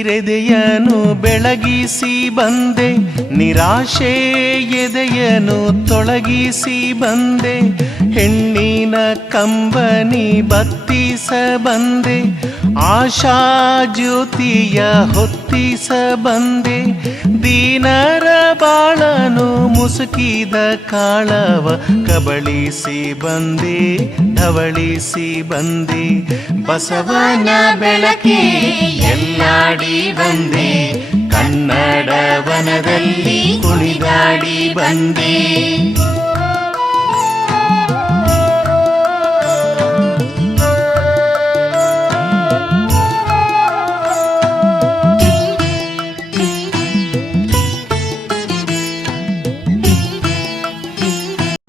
ಸೀರೆದೆಯನು ಬೆಳಗಿಸಿ ಬಂದೆ, ನಿರಾಶೆ ಎದೆಯನು ತೊಳಗಿಸಿ ಬಂದೆ, ಹೆಣ್ಣಿನ ಕಂಬನಿ ಬತ್ತಿಸ ಬಂದೆ, ಆಶಾ ಜ್ಯೋತಿಯ ಹೊತ್ತಿಸ ಬಂದೆ, ದೀನರ ಬಾಳನು ಮುಸುಕಿದ ಕಾಳವ ಕಬಳಿಸಿ ಬಂದೆ, ಧವಳಿಸಿ ಬಂದೆ, ಬಸವನ ಬೆಳಕೆ ಎಲ್ಲಾಡಿ ಬಂದೆ ಕನ್ನಡ ವನದಲ್ಲಿ ಕುಣಿದಾಡಿ ಬಂದೆ.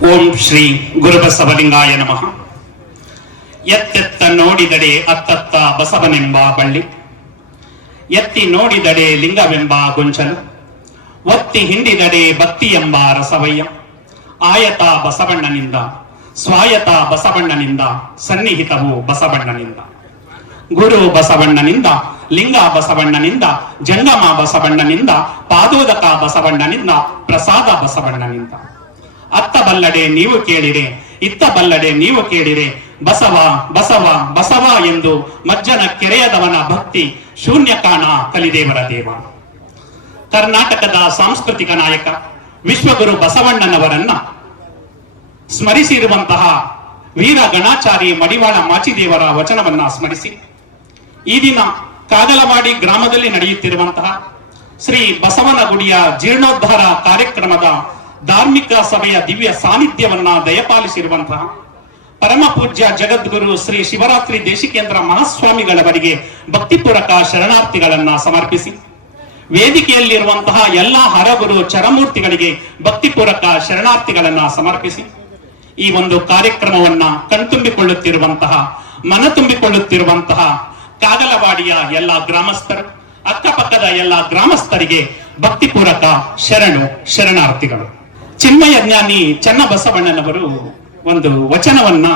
ಓಂ ಶ್ರೀ ಗುರುಬಸವಲಿಂಗಾಯ ನಮಃ. ಎತ್ತೆತ್ತ ನೋಡಿದಡೆ ಅತ್ತತ್ತ ಬಸವನೆಂಬ ಬಳ್ಳಿ. ಎತ್ತಿ ನೋಡಿದಡೆ ಲಿಂಗವೆಂಬ ಗೊಂಚಲು, ಒತ್ತಿ ಹಿಂಡಿದಡೆ ಭಕ್ತಿ ಎಂಬ ರಸವಯ್ಯ. ಆಯತ ಬಸವಣ್ಣನಿಂದ, ಸ್ವಾಯತ ಬಸವಣ್ಣನಿಂದ, ಸನ್ನಿಹಿತವು ಬಸವಣ್ಣನಿಂದ. ಗುರು ಬಸವಣ್ಣನಿಂದ, ಲಿಂಗ ಬಸವಣ್ಣನಿಂದ, ಜಂಗಮ ಬಸವಣ್ಣನಿಂದ, ಪಾದೋದಕ ಬಸವಣ್ಣನಿಂದ, ಪ್ರಸಾದ ಬಸವಣ್ಣನಿಂದ. ಅತ್ತ ಬಲ್ಲಡೆ ನೀವು ಕೇಳಿರೆ ಇತ್ತ ಬಲ್ಲಡೆ ನೀವು ಕೇಳಿರೆ. ಬಸವ ಬಸವ ಬಸವ ಎಂದು ಮಜ್ಜನ ಕೆರೆಯದವನ ಭಕ್ತಿ ಶೂನ್ಯ ಕಾಣ ಕಲಿದೇವರ ದೇವ. ಕರ್ನಾಟಕದ ಸಾಂಸ್ಕೃತಿಕ ನಾಯಕ ವಿಶ್ವಗುರು ಬಸವಣ್ಣನವರನ್ನ ಸ್ಮರಿಸಿರುವಂತಹ ವೀರ ಗಣಾಚಾರಿ ಮಡಿವಾಳ ಮಾಚಿದೇವರ ವಚನವನ್ನ ಸ್ಮರಿಸಿ, ಈ ದಿನ ಕಾಗಲವಾಡಿ ಗ್ರಾಮದಲ್ಲಿ ನಡೆಯುತ್ತಿರುವಂತಹ ಶ್ರೀ ಬಸವನಗುಡಿಯ ಜೀರ್ಣೋದ್ಧಾರ ಕಾರ್ಯಕ್ರಮದ ಧಾರ್ಮಿಕ ಸಭೆಯ ದಿವ್ಯ ಸಾನ್ನಿಧ್ಯವನ್ನ ದಯಪಾಲಿಸಿರುವಂತಹ ಪರಮ ಪೂಜ್ಯ ಜಗದ್ಗುರು ಶ್ರೀ ಶಿವರಾತ್ರಿ ದೇಶಿಕೇಂದ್ರ ಮಹಾಸ್ವಾಮಿಗಳವರಿಗೆ ಭಕ್ತಿಪೂರಕ ಶರಣಾರ್ಥಿಗಳನ್ನ ಸಮರ್ಪಿಸಿ, ವೇದಿಕೆಯಲ್ಲಿರುವಂತಹ ಎಲ್ಲಾ ಹರಗುರು ಚರಮೂರ್ತಿಗಳಿಗೆ ಭಕ್ತಿಪೂರಕ ಶರಣಾರ್ಥಿಗಳನ್ನ ಸಮರ್ಪಿಸಿ, ಈ ಒಂದು ಕಾರ್ಯಕ್ರಮವನ್ನ ಕಣ್ತುಂಬಿಕೊಳ್ಳುತ್ತಿರುವಂತಹ ಮನ ತುಂಬಿಕೊಳ್ಳುತ್ತಿರುವಂತಹ ಕಾಗಲವಾಡಿಯ ಎಲ್ಲ ಗ್ರಾಮಸ್ಥರು, ಅಕ್ಕಪಕ್ಕದ ಎಲ್ಲ ಗ್ರಾಮಸ್ಥರಿಗೆ ಭಕ್ತಿಪೂರಕ ಶರಣು, ಶರಣಾರ್ಥಿಗಳು. ಚಿನ್ಮಯ ಜ್ಞಾನಿ ಚನ್ನಬಸವಣ್ಣನವರು ಒಂದು ವಚನವನ್ನ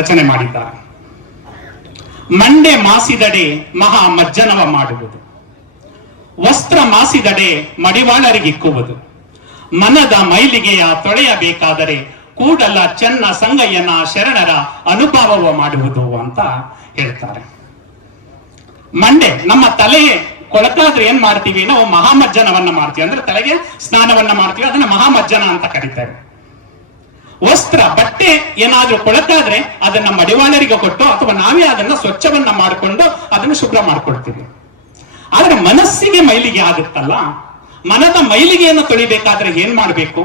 ರಚನೆ ಮಾಡಿದ್ದಾರೆ. ಮಂಡೆ ಮಾಸಿದಡೆ ಮಹಾ ಮಜ್ಜನವ ಮಾಡುವುದು. ವಸ್ತ್ರ ಮಾಸಿದಡೆ ಮಡಿವಾಳರಿಗಿಕ್ಕುವುದು ಮನದ ಮೈಲಿಗೆಯ ತೊಳೆಯಬೇಕಾದರೆ ಕೂಡಲ ಚೆನ್ನ ಸಂಗಯ್ಯನ ಶರಣರ ಅನುಭವವ ಮಾಡುವುದು ಅಂತ ಹೇಳ್ತಾರೆ. ಮಂಡೆ ನಮ್ಮ ತಲೆ ಕೊಳಕಾದ್ರೆ ಏನ್ ಮಾಡ್ತೀವಿ? ನಾವು ಮಹಾಮಜ್ಜನವನ್ನ ಮಾಡ್ತೀವಿ. ಅಂದ್ರೆ ತಲೆಗೆ ಸ್ನಾನವನ್ನ ಮಾಡ್ತೀವಿ. ಅದನ್ನ ಮಹಾಮಜ್ಜನ ಅಂತ ಕರೀತಾರೆ. ವಸ್ತ್ರ, ಬಟ್ಟೆ ಏನಾದ್ರೂ ಕೊಳಕಾದ್ರೆ ಅದನ್ನ ಮಡಿವಾಳರಿಗೆ ಕೊಟ್ಟು ಅಥವಾ ನಾವೇ ಅದನ್ನ ಸ್ವಚ್ಛವನ್ನ ಮಾಡಿಕೊಂಡು ಅದನ್ನ ಶುಭ್ರ ಮಾಡ್ಕೊಳ್ತೀವಿ. ಆದ್ರೆ ಮನಸ್ಸಿಗೆ ಮೈಲಿಗೆ ಆಗುತ್ತಲ್ಲ? ಮನದ ಮೈಲಿಗೆಯನ್ನು ತೊಳಿಬೇಕಾದ್ರೆ ಏನ್ ಮಾಡಬೇಕು?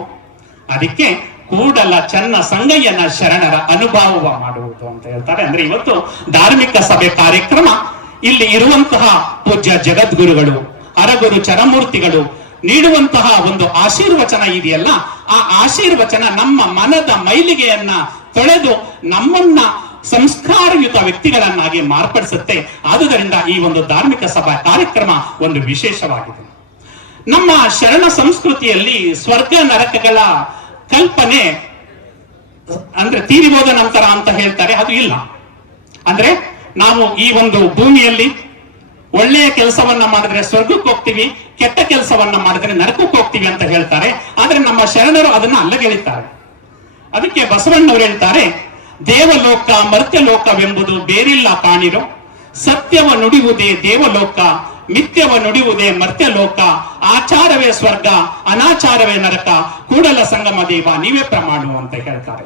ಅದಕ್ಕೆ ಕೂಡಲ ಚನ್ನ ಸಂಗಯ್ಯನ ಶರಣರ ಅನುಭವ ಮಾಡುವುದು ಅಂತ ಹೇಳ್ತಾರೆ. ಅಂದ್ರೆ ಇವತ್ತು ಧಾರ್ಮಿಕ ಸಭೆ ಕಾರ್ಯಕ್ರಮ ಇಲ್ಲಿ ಇರುವಂತಹ ಪೂಜ್ಯ ಜಗದ್ಗುರುಗಳು, ಅರಗುರು ಚರಮೂರ್ತಿಗಳು ನೀಡುವಂತಹ ಒಂದು ಆಶೀರ್ವಚನ ಇದೆಯಲ್ಲ, ಆ ಆಶೀರ್ವಚನ ನಮ್ಮ ಮನದ ಮೈಲಿಗೆಯನ್ನ ತೊಳೆದು ನಮ್ಮನ್ನ ಸಂಸ್ಕಾರಯುತ ವ್ಯಕ್ತಿಗಳನ್ನಾಗಿ ಮಾರ್ಪಡಿಸುತ್ತೆ. ಆದುದರಿಂದ ಈ ಒಂದು ಧಾರ್ಮಿಕ ಸಭಾ ಕಾರ್ಯಕ್ರಮ ಒಂದು ವಿಶೇಷವಾಗಿದೆ. ನಮ್ಮ ಶರಣ ಸಂಸ್ಕೃತಿಯಲ್ಲಿ ಸ್ವರ್ಗ ನರಕಗಳ ಕಲ್ಪನೆ ಅಂದ್ರೆ ತೀರಿ ನಂತರ ಅಂತ ಹೇಳ್ತಾರೆ, ಅದು ಇಲ್ಲ. ಅಂದ್ರೆ ನಾವು ಈ ಒಂದು ಭೂಮಿಯಲ್ಲಿ ಒಳ್ಳೆಯ ಕೆಲಸವನ್ನ ಮಾಡಿದ್ರೆ ಸ್ವರ್ಗಕ್ಕೆ ಹೋಗ್ತೀವಿ, ಕೆಟ್ಟ ಕೆಲಸವನ್ನ ಮಾಡಿದ್ರೆ ನರಕಕ್ಕೆ ಹೋಗ್ತೀವಿ ಅಂತ ಹೇಳ್ತಾರೆ. ಆದ್ರೆ ನಮ್ಮ ಶರಣರು ಅದನ್ನ ಅಲ್ಲಗೆಳಿತಾರೆ ಅದಕ್ಕೆ ಬಸವಣ್ಣವ್ರು ಹೇಳ್ತಾರೆ, ದೇವಲೋಕ ಮರ್ತ್ಯಲೋಕವೆಂಬುದು ಬೇರಿಲ್ಲ ಕಾಣಿರೋ ಸತ್ಯವ ನುಡಿಯುವುದೇ ದೇವಲೋಕ, ಮಿಥ್ಯವ ನುಡಿಯುವುದೇ ಮರ್ತ್ಯಲೋಕ. ಆಚಾರವೇ ಸ್ವರ್ಗ, ಅನಾಚಾರವೇ ನರಕ. ಕೂಡಲ ಸಂಗಮ ದೇವ, ನೀವೇ ಪ್ರಮಾಣು ಅಂತ ಹೇಳ್ತಾರೆ.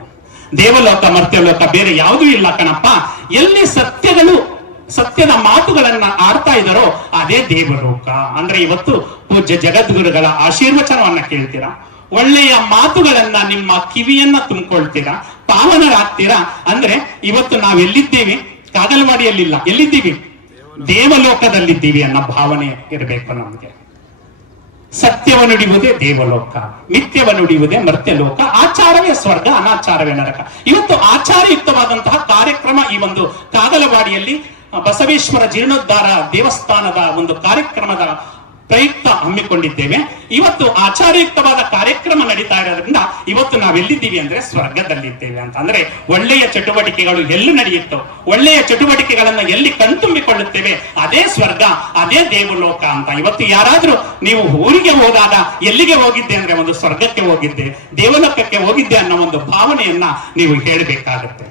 ದೇವಲೋಕ, ಮರ್ತ್ಯಲೋಕ ಬೇರೆ ಯಾವುದೂ ಇಲ್ಲ ಕಣಪ್ಪ. ಎಲ್ಲಿ ಸತ್ಯಗಳು, ಸತ್ಯದ ಮಾತುಗಳನ್ನ ಆಡ್ತಾ ಇದ್ದಾರೋ ಅದೇ ದೇವಲೋಕ. ಅಂದ್ರೆ ಇವತ್ತು ಪೂಜ್ಯ ಜಗದ್ಗುರುಗಳ ಆಶೀರ್ವಚನವನ್ನ ಕೇಳ್ತೀರಾ? ಒಳ್ಳೆಯ ಮಾತುಗಳನ್ನ ನಿಮ್ಮ ಕಿವಿಯನ್ನ ತುಂಬಿಕೊಳ್ತೀರಾ? ಪಾವನರಾಗ್ತೀರಾ? ಅಂದ್ರೆ ಇವತ್ತು ನಾವೆಲ್ಲಿದ್ದೇವೆ ಕಾಗಲವಾಡಿಯಲ್ಲಿಲ್ಲ. ಎಲ್ಲಿದ್ದೀವಿ? ದೇವಲೋಕದಲ್ಲಿದ್ದೀವಿ ಅನ್ನೋ ಭಾವನೆ ಇರಬೇಕು ನಮಗೆ. ಸತ್ಯವ ನುಡಿಯುವುದೇ ದೇವಲೋಕ ನಿತ್ಯವನ್ನುಡಿಯುವುದೇ ಮರ್ತ್ಯಲೋಕ, ಆಚಾರವೇ ಸ್ವರ್ಗ, ಅನಾಚಾರವೇ ನರಕ. ಇವತ್ತು ಆಚಾರಯುಕ್ತವಾದಂತಹ ಕಾರ್ಯಕ್ರಮ ಈ ಒಂದು ಕಾಗಲವಾಡಿಯಲ್ಲಿ ಬಸವೇಶ್ವರ ಜೀರ್ಣೋದ್ಧಾರ ದೇವಸ್ಥಾನದ ಒಂದು ಕಾರ್ಯಕ್ರಮದ ಪ್ರಯುಕ್ತ ಹಮ್ಮಿಕೊಂಡಿದ್ದೇವೆ. ಇವತ್ತು ಆಚಾರಯುಕ್ತವಾದ ಕಾರ್ಯಕ್ರಮ ನಡೀತಾ ಇರೋದ್ರಿಂದ ಇವತ್ತು ನಾವೆಲ್ಲಿದ್ದೀವಿ ಅಂದ್ರೆ ಸ್ವರ್ಗದಲ್ಲಿದ್ದೇವೆ ಅಂತ. ಅಂದ್ರೆ ಒಳ್ಳೆಯ ಚಟುವಟಿಕೆಗಳು ಎಲ್ಲಿ ನಡೆಯುತ್ತೋ, ಒಳ್ಳೆಯ ಚಟುವಟಿಕೆಗಳನ್ನ ಎಲ್ಲಿ ಕಣ್ತುಂಬಿಕೊಳ್ಳುತ್ತೇವೆ, ಅದೇ ಸ್ವರ್ಗ, ಅದೇ ದೇವಲೋಕ ಅಂತ. ಇವತ್ತು ಯಾರಾದ್ರೂ ನೀವು ಊರಿಗೆ ಹೋದಾಗ ಎಲ್ಲಿಗೆ ಹೋಗಿದ್ದೆ ಅಂದ್ರೆ ಒಂದು ಸ್ವರ್ಗಕ್ಕೆ ಹೋಗಿದ್ದೆ, ದೇವಲೋಕಕ್ಕೆ ಹೋಗಿದ್ದೆ ಅನ್ನೋ ಒಂದು ಭಾವನೆಯನ್ನ ನೀವು ಹೇಳಬೇಕಾಗುತ್ತೆ.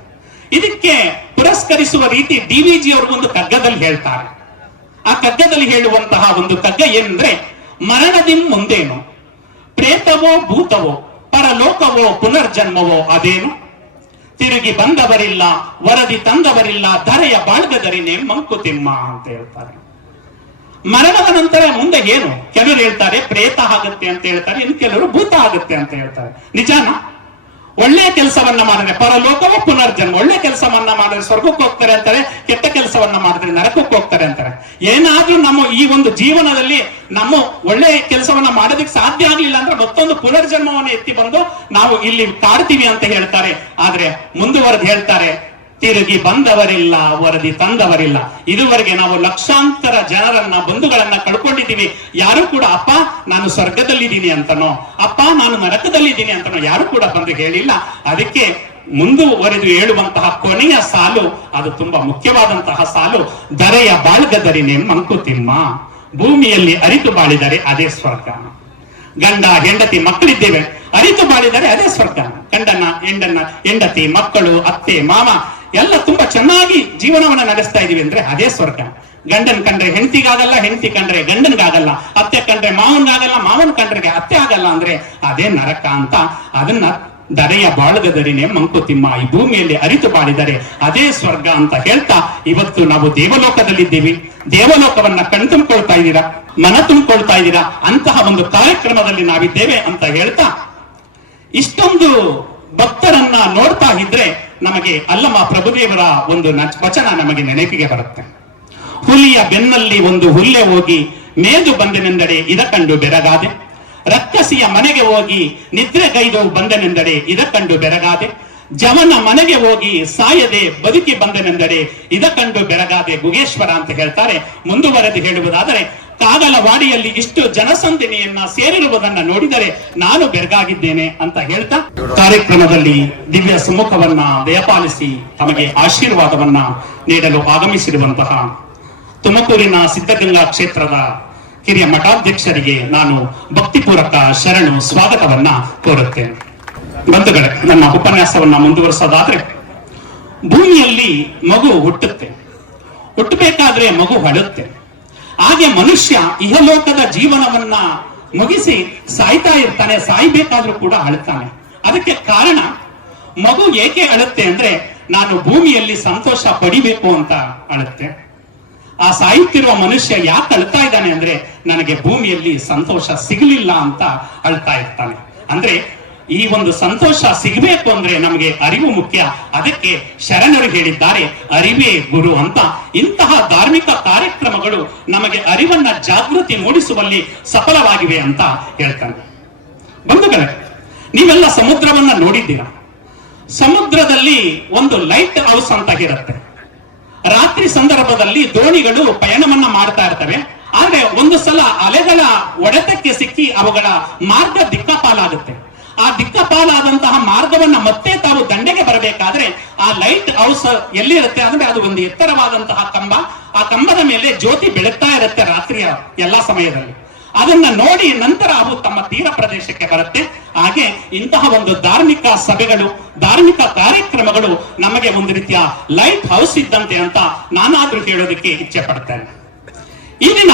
ಇದಕ್ಕೆ ಪುರಸ್ಕರಿಸುವ ರೀತಿ ಡಿ ವಿ ಜಿ ಅವರು ಒಂದು ಕಗ್ಗದಲ್ಲಿ ಹೇಳ್ತಾರೆ. ಆ ಕಗ್ಗದಲ್ಲಿ ಹೇಳುವಂತಹ ಒಂದು ಕಗ್ಗ ಏನಂದ್ರೆ ಮರಣದಿನ್ ಮುಂದೇನು? ಪ್ರೇತವೋ ಭೂತವೋ, ಪರಲೋಕವೋ ಪುನರ್ಜನ್ಮವೋ ಅದೇನು? ತಿರುಗಿ ಬಂದವರಿಲ್ಲ, ವರದಿ ತಂದವರಿಲ್ಲ, ಧರೆಯ ಬಾಳ್ಗದರಿನೇ ಮಂಕುತಿಮ್ಮ ಅಂತ ಹೇಳ್ತಾರೆ. ಮರಣದ ನಂತರ ಮುಂದೆ ಏನು? ಕೆಲವರು ಹೇಳ್ತಾರೆ, ಪ್ರೇತ ಆಗುತ್ತೆ ಅಂತ ಹೇಳ್ತಾರೆ, ಇನ್ನು ಕೆಲವರು ಭೂತ ಆಗುತ್ತೆ ಅಂತ ಹೇಳ್ತಾರೆ. ನಿಜಾನ? ಒಳ್ಳೆಯ ಕೆಲಸವನ್ನ ಮಾಡಿದ್ರೆ ಪರಲೋಕವೋ ಪುನರ್ಜನ್ಮ, ಒಳ್ಳೆ ಕೆಲಸವನ್ನ ಮಾಡಿದ್ರೆ ಸ್ವರ್ಗಕ್ಕೆ ಹೋಗ್ತಾರೆ ಅಂತಾರೆ, ಕೆಟ್ಟ ಕೆಲಸವನ್ನ ಮಾಡಿದ್ರೆ ನರಕಕ್ಕೆ ಹೋಗ್ತಾರೆ ಅಂತಾರೆ. ಏನಾದ್ರೂ ನಮ್ಮ ಈ ಒಂದು ಜೀವನದಲ್ಲಿ ನಮ್ಮ ಒಳ್ಳೆ ಕೆಲಸವನ್ನ ಮಾಡೋದಕ್ಕೆ ಸಾಧ್ಯ ಆಗ್ಲಿಲ್ಲ ಅಂದ್ರೆ ಮತ್ತೊಂದು ಪುನರ್ಜನ್ಮವನ್ನು ಎತ್ತಿ ಬಂದು ನಾವು ಇಲ್ಲಿ ಕಾಡ್ತೀವಿ ಅಂತ ಹೇಳ್ತಾರೆ. ಆದ್ರೆ ಮುಂದುವರೆದು ಹೇಳ್ತಾರೆ ತಿರುಗಿ ಬಂದವರಿಲ್ಲ, ವರದಿ ತಂದವರಿಲ್ಲ. ಇದುವರೆಗೆ ನಾವು ಲಕ್ಷಾಂತರ ಜನರನ್ನ, ಬಂಧುಗಳನ್ನ ಕಳ್ಕೊಂಡಿದ್ದೀವಿ. ಯಾರು ಕೂಡ, ಅಪ್ಪ, ನಾನು ಸ್ವರ್ಗದಲ್ಲಿದ್ದೀನಿ ಅಂತನೋ, ಅಪ್ಪ, ನಾನು ನರಕದಲ್ಲಿದ್ದೀನಿ ಅಂತನೋ, ಯಾರು ಕೂಡ ಬಂದು ಹೇಳಿಲ್ಲ. ಅದಕ್ಕೆ ಮುಂದುವರೆದು ಹೇಳುವಂತಹ ಕೊನೆಯ ಸಾಲು, ಅದು ತುಂಬಾ ಮುಖ್ಯವಾದಂತಹ ಸಾಲು, ದರೆಯ ಬಾಳ್ಗದರಿನೇ ಮಂಕುತಿಮ್ಮ ಭೂಮಿಯಲ್ಲಿ ಅರಿತು ಬಾಳಿದರೆ ಅದೇ ಸ್ವರ್ಗ. ಗಂಡ, ಹೆಂಡತಿ, ಮಕ್ಕಳಿದ್ದೇವೆ. ಅರಿತು ಬಾಳಿದರೆ ಅದೇ ಸ್ವರ್ಗ. ಗಂಡನ ಹೆಂಡನ್ನ ಹೆಂಡತಿ, ಮಕ್ಕಳು, ಅತ್ತೆ, ಮಾಮ ಎಲ್ಲ ತುಂಬಾ ಚೆನ್ನಾಗಿ ಜೀವನವನ್ನ ನಡೆಸ್ತಾ ಇದೀವಿ ಅಂದ್ರೆ ಅದೇ ಸ್ವರ್ಗ. ಗಂಡನ್ ಕಂಡ್ರೆ ಹೆಂಡತಿಗಾಗಲ್ಲ, ಹೆಂಡತಿ ಕಂಡ್ರೆ ಗಂಡನ್ಗಾಗಲ್ಲ, ಅತ್ತೆ ಕಂಡ್ರೆ ಮಾವನ್ಗಾಗಲ್ಲ, ಮಾವನ್ ಕಂಡ್ರೆ ಅತ್ತೆ ಆಗಲ್ಲ ಅಂದ್ರೆ ಅದೇ ನರಕ ಅಂತ. ಅದನ್ನ ದರೆಯ ಬಾಳಗದರಿನೇ ಮಂಕುತಿಮ್ಮ ಈ ಭೂಮಿಯಲ್ಲಿ ಅರಿತು ಬಾಳಿದರೆ ಅದೇ ಸ್ವರ್ಗ ಅಂತ ಹೇಳ್ತಾ ಇವತ್ತು ನಾವು ದೇವಲೋಕದಲ್ಲಿದ್ದೀವಿ. ದೇವಲೋಕವನ್ನ ಕಣ್ತುಂಬಿಕೊಳ್ತಾ ಇದ್ದೀರಾ, ಮನ ತುಂಬಿಕೊಳ್ತಾ ಇದ್ದೀರಾ? ಅಂತಹ ಒಂದು ಕಾರ್ಯಕ್ರಮದಲ್ಲಿ ನಾವಿದ್ದೇವೆ ಅಂತ ಹೇಳ್ತಾ ಇಷ್ಟೊಂದು ಭಕ್ತರನ್ನ ನೋಡ್ತಾ ಇದ್ರೆ ನಮಗೆ ಅಲ್ಲಮ್ಮ ಪ್ರಭುದೇವರ ಒಂದು ವಚನ ನಮಗೆ ನೆನಪಿಗೆ ಬರುತ್ತೆ. ಹುಲಿಯ ಬೆನ್ನಲ್ಲಿ ಒಂದು ಹುಲ್ಲೆ ಹೋಗಿ ಮೇದು ಬಂದನೆಂದರೆ ಇದ ಕಂಡು ಬೆರಗಾದೆ. ರಕ್ತಸಿಯ ಮನೆಗೆ ಹೋಗಿ ನಿದ್ರೆಗೈದು ಬಂದನೆಂದರೆ ಇದ ಕಂಡು ಬೆರಗಾದೆ. ಜವನ ಮನೆಗೆ ಹೋಗಿ ಸಾಯದೆ ಬದುಕಿ ಬಂದನೆಂದರೆ ಇದ ಕಂಡು ಬೆರಗಾದೆ ಗುಗೇಶ್ವರ ಅಂತ ಹೇಳ್ತಾರೆ. ಮುಂದುವರೆದು ಹೇಳುವುದಾದರೆ ಕಾಗಲವಾಡಿಯಲ್ಲಿ ಇಷ್ಟು ಜನಸಂದಿನಿಯನ್ನ ಸೇರಿರುವುದನ್ನ ನೋಡಿದರೆ ನಾನು ಬೆರಗಾಗಿದ್ದೇನೆ ಅಂತ ಹೇಳ್ತಾ ಕಾರ್ಯಕ್ರಮದಲ್ಲಿ ದಿವ್ಯ ಸುಮುಖವನ್ನ ದಯಪಾಲಿಸಿ ತಮಗೆ ಆಶೀರ್ವಾದವನ್ನ ನೀಡಲು ಆಗಮಿಸಿರುವಂತಹ ತುಮಕೂರಿನ ಸಿದ್ಧಗಂಗಾ ಕ್ಷೇತ್ರದ ಕಿರಿಯ ಮಠಾಧ್ಯಕ್ಷರಿಗೆ ನಾನು ಭಕ್ತಿಪೂರ್ವಕ ಶರಣು ಸ್ವಾಗತವನ್ನ ಕೋರುತ್ತೇನೆ. ಬಂಧುಗಳೇ, ನನ್ನ ಉಪನ್ಯಾಸವನ್ನ ಮುಂದುವರಿಸೋದಾದ್ರೆ, ಭೂಮಿಯಲ್ಲಿ ಮಗು ಹುಟ್ಟುತ್ತೆ. ಹುಟ್ಟಬೇಕಾದ್ರೆ ಮಗು ಹಳುತ್ತೆ ಹಾಗೆ ಮನುಷ್ಯ ಇಹಲೋಕದ ಜೀವನವನ್ನ ಮುಗಿಸಿ ಸಾಯ್ತಾ ಇರ್ತಾನೆ, ಸಾಯ್ಬೇಕಾದ್ರೂ ಕೂಡ ಅಳುತ್ತಾನೆ. ಅದಕ್ಕೆ ಕಾರಣ, ಮಗು ಏಕೆ ಅಳುತ್ತೆ ಅಂದ್ರೆ ನಾನು ಭೂಮಿಯಲ್ಲಿ ಸಂತೋಷ ಪಡಿಬೇಕು ಅಂತ ಅಳುತ್ತೆ. ಆ ಸಾಯುತ್ತಿರುವ ಮನುಷ್ಯ ಯಾಕೆ ಅಳ್ತಾ ಇದ್ದಾನೆ ಅಂದ್ರೆ ನನಗೆ ಭೂಮಿಯಲ್ಲಿ ಸಂತೋಷ ಸಿಗಲಿಲ್ಲ ಅಂತ ಅಳ್ತಾ ಇರ್ತಾನೆ. ಅಂದ್ರೆ ಈ ಒಂದು ಸಂತೋಷ ಸಿಗಬೇಕು ಅಂದ್ರೆ ನಮಗೆ ಅರಿವು ಮುಖ್ಯ. ಅದಕ್ಕೆ ಶರಣರು ಹೇಳಿದ್ದಾರೆ, ಅರಿವೇ ಗುರು ಅಂತ. ಇಂತಹ ಧಾರ್ಮಿಕ ಕಾರ್ಯಕ್ರಮಗಳು ನಮಗೆ ಅರಿವನ್ನ ಜಾಗೃತಿ ಮೂಡಿಸುವಲ್ಲಿ ಸಫಲವಾಗಿವೆ ಅಂತ ಹೇಳ್ತಾರೆ. ಬಂಧುಗಳೇ, ನೀವೆಲ್ಲ ಸಮುದ್ರವನ್ನ ನೋಡಿದ್ದೀರಾ? ಸಮುದ್ರದಲ್ಲಿ ಒಂದು ಲೈಟ್ ಹೌಸ್ ಅಂತ ಇರುತ್ತೆ. ರಾತ್ರಿ ಸಂದರ್ಭದಲ್ಲಿ ದೋಣಿಗಳು ಪಯಣವನ್ನ ಮಾಡ್ತಾ ಇರ್ತವೆ. ಆದ್ರೆ ಒಂದು ಸಲ ಅಲೆಗಳ ಒಡೆತಕ್ಕೆ ಸಿಕ್ಕಿ ಅವುಗಳ ಮಾರ್ಗ ದಿಕ್ಕಪಾಲಾಗುತ್ತೆ. ಆ ದಿಕ್ಕಪಾಲಾದಂತಹ ಮಾರ್ಗವನ್ನ ಮತ್ತೆ ತಾವು ದಂಡೆಗೆ ಬರಬೇಕಾದ್ರೆ ಆ ಲೈಟ್ ಹೌಸ್ ಎಲ್ಲಿರುತ್ತೆ ಅಂದ್ರೆ ಅದು ಒಂದು ಎತ್ತರವಾದಂತಹ ಕಂಬ. ಆ ಕಂಬದ ಮೇಲೆ ಜ್ಯೋತಿ ಬೆಳಗ್ತಾ ಇರುತ್ತೆ ರಾತ್ರಿಯ ಎಲ್ಲಾ ಸಮಯದಲ್ಲಿ. ಅದನ್ನ ನೋಡಿ ನಂತರ ಅವು ತಮ್ಮ ತೀರ ಪ್ರದೇಶಕ್ಕೆ ಬರುತ್ತೆ. ಹಾಗೆ ಇಂತಹ ಒಂದು ಧಾರ್ಮಿಕ ಸಭೆಗಳು, ಧಾರ್ಮಿಕ ಕಾರ್ಯಕ್ರಮಗಳು ನಮಗೆ ಒಂದು ರೀತಿಯ ಲೈಟ್ ಹೌಸ್ ಇದ್ದಂತೆ ಅಂತ ನಾನಾದ್ರೂ ಹೇಳೋದಕ್ಕೆ ಇಚ್ಛೆ ಪಡ್ತೇನೆ. ಈ ದಿನ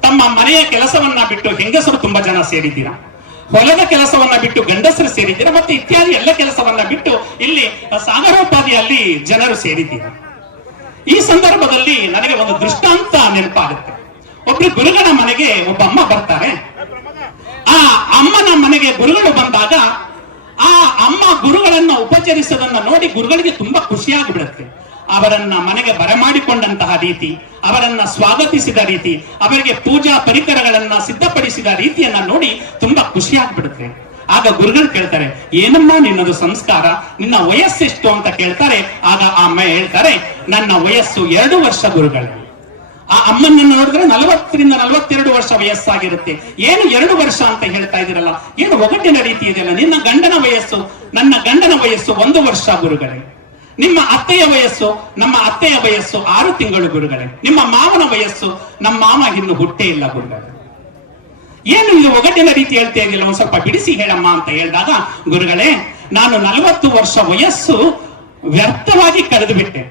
ತಮ್ಮ ಮನೆಯ ಕೆಲಸವನ್ನ ಬಿಟ್ಟು ಹೆಂಗಸರು ತುಂಬಾ ಜನ ಸೇರಿದ್ದೀರಾ? ಹೊಲದ ಕೆಲಸವನ್ನ ಬಿಟ್ಟು ಗಂಡಸರು ಸೇರಿದ್ದೀರಾ ಮತ್ತೆ ಇತ್ಯಾದಿ ಎಲ್ಲ ಕೆಲಸವನ್ನ ಬಿಟ್ಟು ಇಲ್ಲಿ ಸಾಗರೋಪಾದಿಯಲ್ಲಿ ಜನರು ಸೇರಿದ್ದೀರಾ? ಈ ಸಂದರ್ಭದಲ್ಲಿ ನನಗೆ ಒಂದು ದೃಷ್ಟಾಂತ ನೆನಪಾಗುತ್ತೆ. ಒಬ್ರು ಗುರುಗಳ ಮನೆಗೆ ಒಬ್ಬ ಅಮ್ಮ ಬರ್ತಾರೆ. ಆ ಅಮ್ಮನ ಮನೆಗೆ ಗುರುಗಳು ಬಂದಾಗ ಆ ಅಮ್ಮ ಗುರುಗಳನ್ನ ಉಪಚರಿಸೋದನ್ನ ನೋಡಿ ಗುರುಗಳಿಗೆ ತುಂಬಾ ಖುಷಿಯಾಗ್ಬಿಡುತ್ತೆ. ಅವರನ್ನ ಮನೆಗೆ ಬರಮಾಡಿಕೊಂಡಂತಹ ರೀತಿ, ಅವರನ್ನ ಸ್ವಾಗತಿಸಿದ ರೀತಿ, ಅವರಿಗೆ ಪೂಜಾ ಪರಿಕರಗಳನ್ನ ಸಿದ್ಧಪಡಿಸಿದ ರೀತಿಯನ್ನ ನೋಡಿ ತುಂಬಾ ಖುಷಿ ಆಗ್ಬಿಡುತ್ತೆ. ಆಗ ಗುರುಗಳು ಕೇಳ್ತಾರೆ, ಏನಮ್ಮ ನಿನ್ನದು ಸಂಸ್ಕಾರ? ನಿನ್ನ ವಯಸ್ಸೆಷ್ಟು? ಅಂತ ಕೇಳ್ತಾರೆ. ಆಗ ಆ ಅಮ್ಮ ಹೇಳ್ತಾರೆ, ನನ್ನ ವಯಸ್ಸು ಎರಡು ವರ್ಷ ಗುರುಗಳೇ. ಆ ಅಮ್ಮನನ್ನು ನೋಡಿದ್ರೆ ನಲವತ್ತರಿಂದ ನಲವತ್ತೆರಡು ವರ್ಷ ವಯಸ್ಸಾಗಿರುತ್ತೆ. ಏನು ಎರಡು ವರ್ಷ? ಅಂತ ಹೇಳ್ತಾ ಇದ್ದೀರಲ್ಲ, ಏನು ಒಗಟಿನ ರೀತಿ ಇದೆಯಲ್ಲ? ನಿನ್ನ ಗಂಡನ ವಯಸ್ಸು, ನನ್ನ ಗಂಡನ ವಯಸ್ಸು ಒಂದು ವರ್ಷ ಗುರುಗಳೇ. ನಿಮ್ಮ ಅತ್ತೆಯ ವಯಸ್ಸು, ನಮ್ಮ ಅತ್ತೆಯ ವಯಸ್ಸು ಆರು ತಿಂಗಳು ಗುರುಗಳೇ. ನಿಮ್ಮ ಮಾವನ ವಯಸ್ಸು, ನಮ್ಮ ಮಾಮ ಇನ್ನು ಹುಟ್ಟೇ ಇಲ್ಲ ಗುರುಗಳೇ. ಏನು ಇದು ಒಗಟಿನ ರೀತಿ ಹೇಳ್ತಾ ಇರಲಿಲ್ಲ ಒಂದ್ ಸ್ವಲ್ಪ ಬಿಡಿಸಿ ಹೇಳಮ್ಮ ಅಂತ ಹೇಳಿದಾಗ, ಗುರುಗಳೇ, ನಾನು ನಲವತ್ತು ವರ್ಷ ವಯಸ್ಸು ವ್ಯರ್ಥವಾಗಿ ಕಳೆದು ಬಿಟ್ಟೆ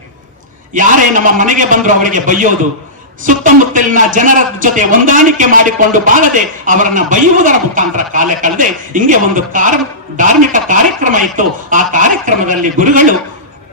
ಯಾರೇ ನಮ್ಮ ಮನೆಗೆ ಬಂದ್ರು ಅವರಿಗೆ ಬೈಯೋದು, ಸುತ್ತಮುತ್ತಲಿನ ಜನರ ಜೊತೆ ಹೊಂದಾಣಿಕೆ ಮಾಡಿಕೊಂಡು ಬಾಳದೆ ಅವರನ್ನ ಬೈಯುವುದರ ಮುಖಾಂತರ ಕಾಲ ಕಳೆದೆ. ಹಿಂಗೆ ಒಂದು ಧಾರ್ಮಿಕ ಕಾರ್ಯಕ್ರಮ ಇತ್ತು. ಆ ಕಾರ್ಯಕ್ರಮದಲ್ಲಿ ಗುರುಗಳು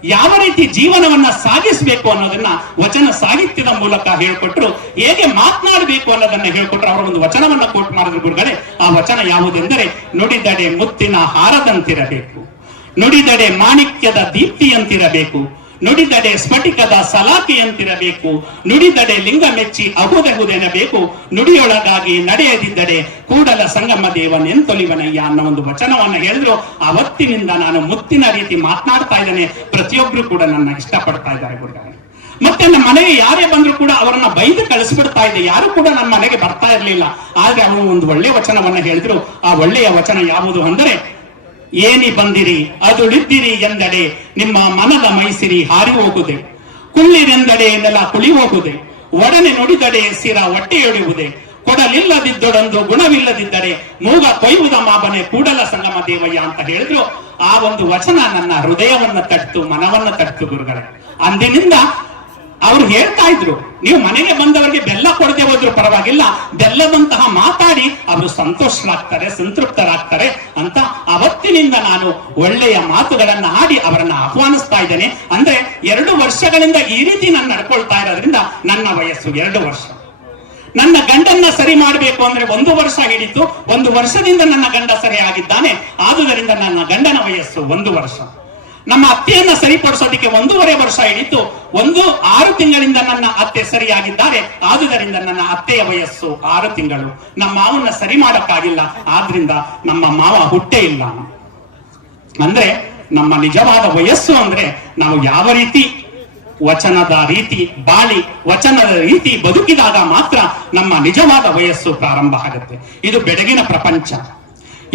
ಯಾವ ರೀತಿ ಜೀವನವನ್ನ ಸಾಗಿಸಬೇಕು ಅನ್ನೋದನ್ನ ವಚನ ಸಾಹಿತ್ಯದ ಮೂಲಕ ಹೇಳ್ಕೊಟ್ರು, ಹೇಗೆ ಮಾತನಾಡಬೇಕು ಅನ್ನೋದನ್ನ ಹೇಳ್ಕೊಟ್ರು, ಅವರ ಒಂದು ವಚನವನ್ನ ಕೋಟ್ ಮಾಡಿದ್ರು ಗುರುಗಳೇ. ಆ ವಚನ ಯಾವುದೆಂದರೆ, ನುಡಿದಡೆ ಮುತ್ತಿನ ಹಾರದಂತಿರಬೇಕು. ನುಡಿದಡೆ ಮಾಣಿಕ್ಯದ ದೀಪ್ತಿಯಂತಿರಬೇಕು. ನುಡಿದಡೆ ಸ್ಫಟಿಕದ ಸಲಾಕೆಯಂತಿರಬೇಕು ನುಡಿದಡೆ ಲಿಂಗ ಮೆಚ್ಚಿ ಅಹುದೆಹುದೆನಬೇಕು, ನುಡಿಯೊಳಗಾಗಿ ನಡೆಯದಿದ್ದರೆ ಕೂಡಲ ಸಂಗಮ ದೇವನೆಂತೊಲಿವನಯ್ಯ ಅನ್ನೋ ಒಂದು ವಚನವನ್ನ ಹೇಳಿದ್ರು. ಅವತ್ತಿನಿಂದ ನಾನು ಮುತ್ತಿನ ರೀತಿ ಮಾತನಾಡ್ತಾ ಇದ್ದೇನೆ. ಪ್ರತಿಯೊಬ್ರು ಕೂಡ ನನ್ನ ಇಷ್ಟಪಡ್ತಾ ಇದ್ದಾರೆ ಗುರುಗಳೇ. ಮತ್ತೆ ನಮ್ಮ ಮನೆಗೆ ಯಾರೇ ಬಂದ್ರು ಕೂಡ ಅವರನ್ನ ಬೈದು ಕಳಿಸ್ಬಿಡ್ತಾ ಇದೆ ಯಾರು ಕೂಡ ನಮ್ಮ ಮನೆಗೆ ಬರ್ತಾ ಇರ್ಲಿಲ್ಲ. ಆದ್ರೆ ಅವನು ಒಂದು ಒಳ್ಳೆ ವಚನವನ್ನ ಹೇಳಿದ್ರು. ಆ ಒಳ್ಳೆಯ ವಚನ ಯಾವುದು ಅಂದರೆ ಏನಿ ಬಂದಿರಿ ಅದುಳಿದ್ದಿರಿ ಎಂದಡೆ ನಿಮ್ಮ ಮನದ ಮೈಸಿರಿ ಹಾರಿ ಹೋಗುದೆ. ಕುಳ್ಳಿರೆಂದಡೆ ನೆಲ ಕುಳಿ ಹೋಗುದೆ. ಒಡನೆ ನುಡಿದಡೆ ಸಿರ ಹೊಟ್ಟೆಯೊಡೆಯುವುದೇ ಕೊಡಲಿಲ್ಲದಿದ್ದೊಡೊಂದು ಗುಣವಿಲ್ಲದಿದ್ದರೆ ಮೂಗ ಕೊಯ್ಯುವುದ ಮಾಬನೆ ಕೂಡಲ ಸಂಗಮ ದೇವಯ್ಯ ಅಂತ ಹೇಳಿದ್ರು. ಆ ಒಂದು ವಚನ ನನ್ನ ಹೃದಯವನ್ನ ತಟ್ಟು ಮನವನ್ನ ತಟ್ಟು ಗುರುಗಳೇ. ಅಂದಿನಿಂದ ಅವ್ರು ಹೇಳ್ತಾ ಇದ್ರು, ನೀವು ಮನೆಗೆ ಬಂದವರಿಗೆ ಬೆಲ್ಲ ಕೊಡದೆ ಹೋದ್ರು ಪರವಾಗಿಲ್ಲ, ಬೆಲ್ಲದಂತಹ ಮಾತಾಡಿ, ಅವರು ಸಂತೋಷರಾಗ್ತಾರೆ, ಸಂತೃಪ್ತರಾಗ್ತಾರೆ ಅಂತ ಅವತ್ತಿನಿಂದ ನಾನು ಒಳ್ಳೆಯ ಮಾತುಗಳನ್ನ ಆಡಿ ಅವರನ್ನ ಆಹ್ವಾನಿಸ್ತಾ ಇದ್ದೇನೆ. ಅಂದ್ರೆ ಎರಡು ವರ್ಷಗಳಿಂದ ಈ ರೀತಿ ನಾನು ನಡ್ಕೊಳ್ತಾ ಇರೋದ್ರಿಂದ ನನ್ನ ವಯಸ್ಸು ಎರಡು ವರ್ಷ. ನನ್ನ ಗಂಡನ್ನ ಸರಿ ಮಾಡಬೇಕು ಅಂದ್ರೆ ಒಂದು ವರ್ಷ ಹಿಡಿತು, ಒಂದು ವರ್ಷದಿಂದ ನನ್ನ ಗಂಡ ಸರಿ ಆಗಿದ್ದಾನೆ ಆದುದರಿಂದ ನನ್ನ ಗಂಡನ ವಯಸ್ಸು ಒಂದು ವರ್ಷ. ನಮ್ಮ ಅತ್ತೆಯನ್ನ ಸರಿಪಡಿಸೋದಕ್ಕೆ ಒಂದೂವರೆ ವರ್ಷ ಹಿಡಿತು ಒಂದು ಆರು ತಿಂಗಳಿಂದ ನನ್ನ ಅತ್ತೆ ಸರಿಯಾಗಿದ್ದಾರೆ. ಆದುದರಿಂದ ನನ್ನ ಅತ್ತೆಯ ವಯಸ್ಸು ಆರು ತಿಂಗಳು. ನಮ್ಮ ಮಾವನ್ನ ಸರಿ ಮಾಡಕ್ಕಾಗಿಲ್ಲ. ಆದ್ರಿಂದ ನಮ್ಮ ಮಾವ ಹುಟ್ಟೇ ಇಲ್ಲ. ಅಂದ್ರೆ ನಮ್ಮ ನಿಜವಾದ ವಯಸ್ಸು ಅಂದ್ರೆ ನಾವು ಯಾವ ರೀತಿ ವಚನದ ರೀತಿ, ಬಾಳಿ ವಚನದ ರೀತಿ ಬದುಕಿದಾಗ ಮಾತ್ರ ನಮ್ಮ ನಿಜವಾದ ವಯಸ್ಸು ಪ್ರಾರಂಭ ಆಗುತ್ತೆ. ಇದು ಬೆಳಗಿನ ಪ್ರಪಂಚ.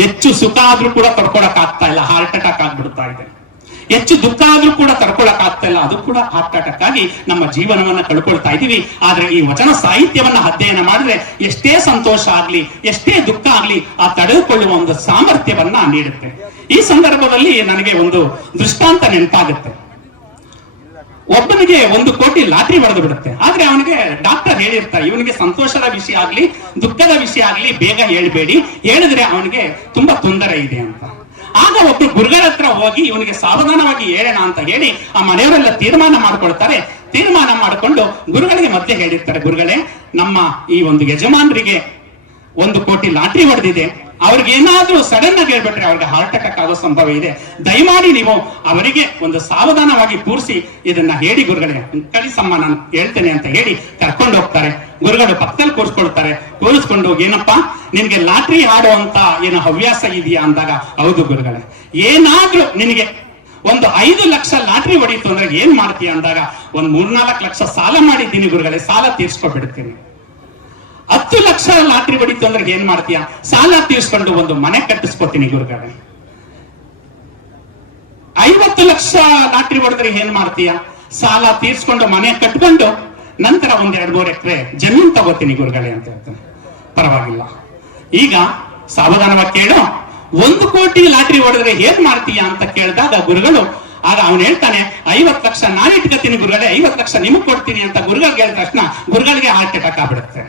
ಹೆಚ್ಚು ಸುಖ ಆದ್ರೂ ಕೂಡ ಪಡ್ಕೊಳಕ್ ಆಗ್ತಾ ಇಲ್ಲ. ಹಾರ್ಟ್ ಅಟ್ಯಾಕ್ ಆಗ್ಬಿಡ್ತಾ ಇದೆ. ಹೆಚ್ಚು ದುಃಖ ಆದ್ರೂ ಕೂಡ ತಡ್ಕೊಳಕ್ ಆಗ್ತಾ ಅದು ಕೂಡ ಆಟಾಟಕ್ಕಾಗಿ ನಮ್ಮ ಜೀವನವನ್ನ ಕಳ್ಕೊಳ್ತಾ ಇದೀವಿ. ಆದ್ರೆ ಈ ವಚನ ಸಾಹಿತ್ಯವನ್ನ ಅಧ್ಯಯನ ಮಾಡಿದ್ರೆ ಎಷ್ಟೇ ಸಂತೋಷ ಆಗ್ಲಿ, ಎಷ್ಟೇ ದುಃಖ ಆಗ್ಲಿ, ಆ ತಡೆದುಕೊಳ್ಳುವ ಒಂದು ಸಾಮರ್ಥ್ಯವನ್ನ ನೀಡುತ್ತೆ. ಈ ಸಂದರ್ಭದಲ್ಲಿ ನನಗೆ ಒಂದು ದೃಷ್ಟಾಂತ ನೆನಪಾಗುತ್ತೆ. ಒಬ್ಬನಿಗೆ ಒಂದು ಕೋಟಿ ಲಾಟ್ರಿ ಹೊಡೆದು ಬಿಡುತ್ತೆ. ಆದ್ರೆ ಅವನಿಗೆ ಡಾಕ್ಟರ್ ಹೇಳಿರ್ತಾರೆ ಇವನಿಗೆ ಸಂತೋಷದ ವಿಷಯ ಆಗ್ಲಿ, ದುಃಖದ ವಿಷಯ ಆಗ್ಲಿ ಬೇಗ ಹೇಳ್ಬೇಡಿ. ಹೇಳಿದ್ರೆ ಅವನಿಗೆ ತುಂಬಾ ತೊಂದರೆ ಇದೆ ಅಂತ. ಆಗ ಒಬ್ರು ಗುರುಗಳ ಹತ್ರ ಹೋಗಿ ಇವನಿಗೆ ಸಾವಧಾನವಾಗಿ ಹೇಳೋಣ ಅಂತ ಹೇಳಿ ಆ ಮನೆಯವರೆಲ್ಲ ತೀರ್ಮಾನ ಮಾಡ್ಕೊಳ್ತಾರೆ. ತೀರ್ಮಾನ ಮಾಡಿಕೊಂಡು ಗುರುಗಳಿಗೆ ಮತ್ತೆ ಹೇಳಿರ್ತಾರೆ, ಗುರುಗಳೇ, ನಮ್ಮ ಈ ಒಂದು ಯಜಮಾನರಿಗೆ ಒಂದು ಕೋಟಿ ಲಾಟ್ರಿ ಹೊಡೆದಿದೆ. ಅವ್ರಿಗೆ ಏನಾದ್ರೂ ಸಡನ್ ಆಗಿ ಹೇಳ್ಬಿಟ್ರೆ ಅವ್ರಿಗೆ ಹಾರ್ಟ್ ಅಟ್ಯಾಕ್ ಆಗೋ ಸಂಭವ ಇದೆ. ದಯಮಾಡಿ ನೀವು ಅವರಿಗೆ ಒಂದು ಸಾವಧಾನವಾಗಿ ಕೂರಿಸಿ ಇದನ್ನ ಹೇಳಿ ಗುರುಗಳೇ. ಕಳಿಸಮ್ಮ ನಾನು ಹೇಳ್ತೇನೆ ಅಂತ ಹೇಳಿ ಕರ್ಕೊಂಡು ಹೋಗ್ತಾರೆ. ಗುರುಗಳು ಪಕ್ಕದಲ್ಲಿ ಕೂರಿಸ್ಕೊಳ್ತಾರೆ. ಕೂರಿಸ್ಕೊಂಡು ಹೋಗಿ, ಏನಪ್ಪಾ? ನಿನ್ಗೆ ಲಾಟ್ರಿ ಆಡುವಂತ ಏನು ಹವ್ಯಾಸ ಇದೆಯಾ ಅಂದಾಗ, ಹೌದು ಗುರುಗಳೇ. ಏನಾದ್ರೂ ನಿನಗೆ ಒಂದು ಐದು ಲಕ್ಷ ಲಾಟ್ರಿ ಹೊಡೀತು ಅಂದ್ರೆ ಏನ್ ಮಾಡ್ತೀಯ ಅಂದಾಗ, ಒಂದ್ ಮೂರ್ನಾಲ್ಕು ಲಕ್ಷ ಸಾಲ ಮಾಡಿದ್ದೀನಿ ಗುರುಗಳೇ, ಸಾಲ ತೀರ್ಸ್ಕೊಬಿಡ್ತೀನಿ. ಹತ್ತು ಲಕ್ಷ ಲಾಟ್ರಿ ಹೊಡಿತು ಅಂದ್ರೆ ಏನ್ ಮಾಡ್ತೀಯ? ಸಾಲ ತೀರ್ಸ್ಕೊಂಡು ಒಂದು ಮನೆ ಕಟ್ಟಿಸ್ಕೊತೀನಿ ಗುರುಗಳೇ. ಐವತ್ತು ಲಕ್ಷ ಲಾಟ್ರಿ ಹೊಡೆದ್ರೆ ಏನ್ ಮಾಡ್ತೀಯ? ಸಾಲ ತೀರ್ಸ್ಕೊಂಡು ಮನೆ ಕಟ್ಕೊಂಡು ನಂತರ ಒಂದ್ ಎರಡು ಮೂರು ಎಕರೆ ಜಮೀನ್ ತಗೋತೀನಿ ಗುರುಗಳೇ ಅಂತ ಹೇಳ್ತಾನೆ. ಪರವಾಗಿಲ್ಲ. ಈಗ ಸಾವಧಾನವಾಗಿ ಕೇಳು. ಒಂದು ಕೋಟಿ ಲಾಟ್ರಿ ಹೊಡೆದ್ರೆ ಏನ್ ಮಾಡ್ತೀಯ ಅಂತ ಕೇಳಿದಾಗ ಗುರುಗಳು, ಆಗ ಅವನು ಹೇಳ್ತಾನೆ ಐವತ್ ಲಕ್ಷ ನಾನು ಇಟ್ಕೋತೀನಿ ಗುರುಗಳೇ ಐವತ್ ಲಕ್ಷ ನಿಮಗ್ ಕೊಡ್ತೀನಿ ಅಂತ ಗುರುಗಳಿಗೆ ಹೇಳಿದ ತಕ್ಷಣ ಗುರುಗಳಿಗೆ ಹಾರ್ಟ್ ಅಟ್ಯಾಕ್ ಆಗ್ಬಿಡುತ್ತೆ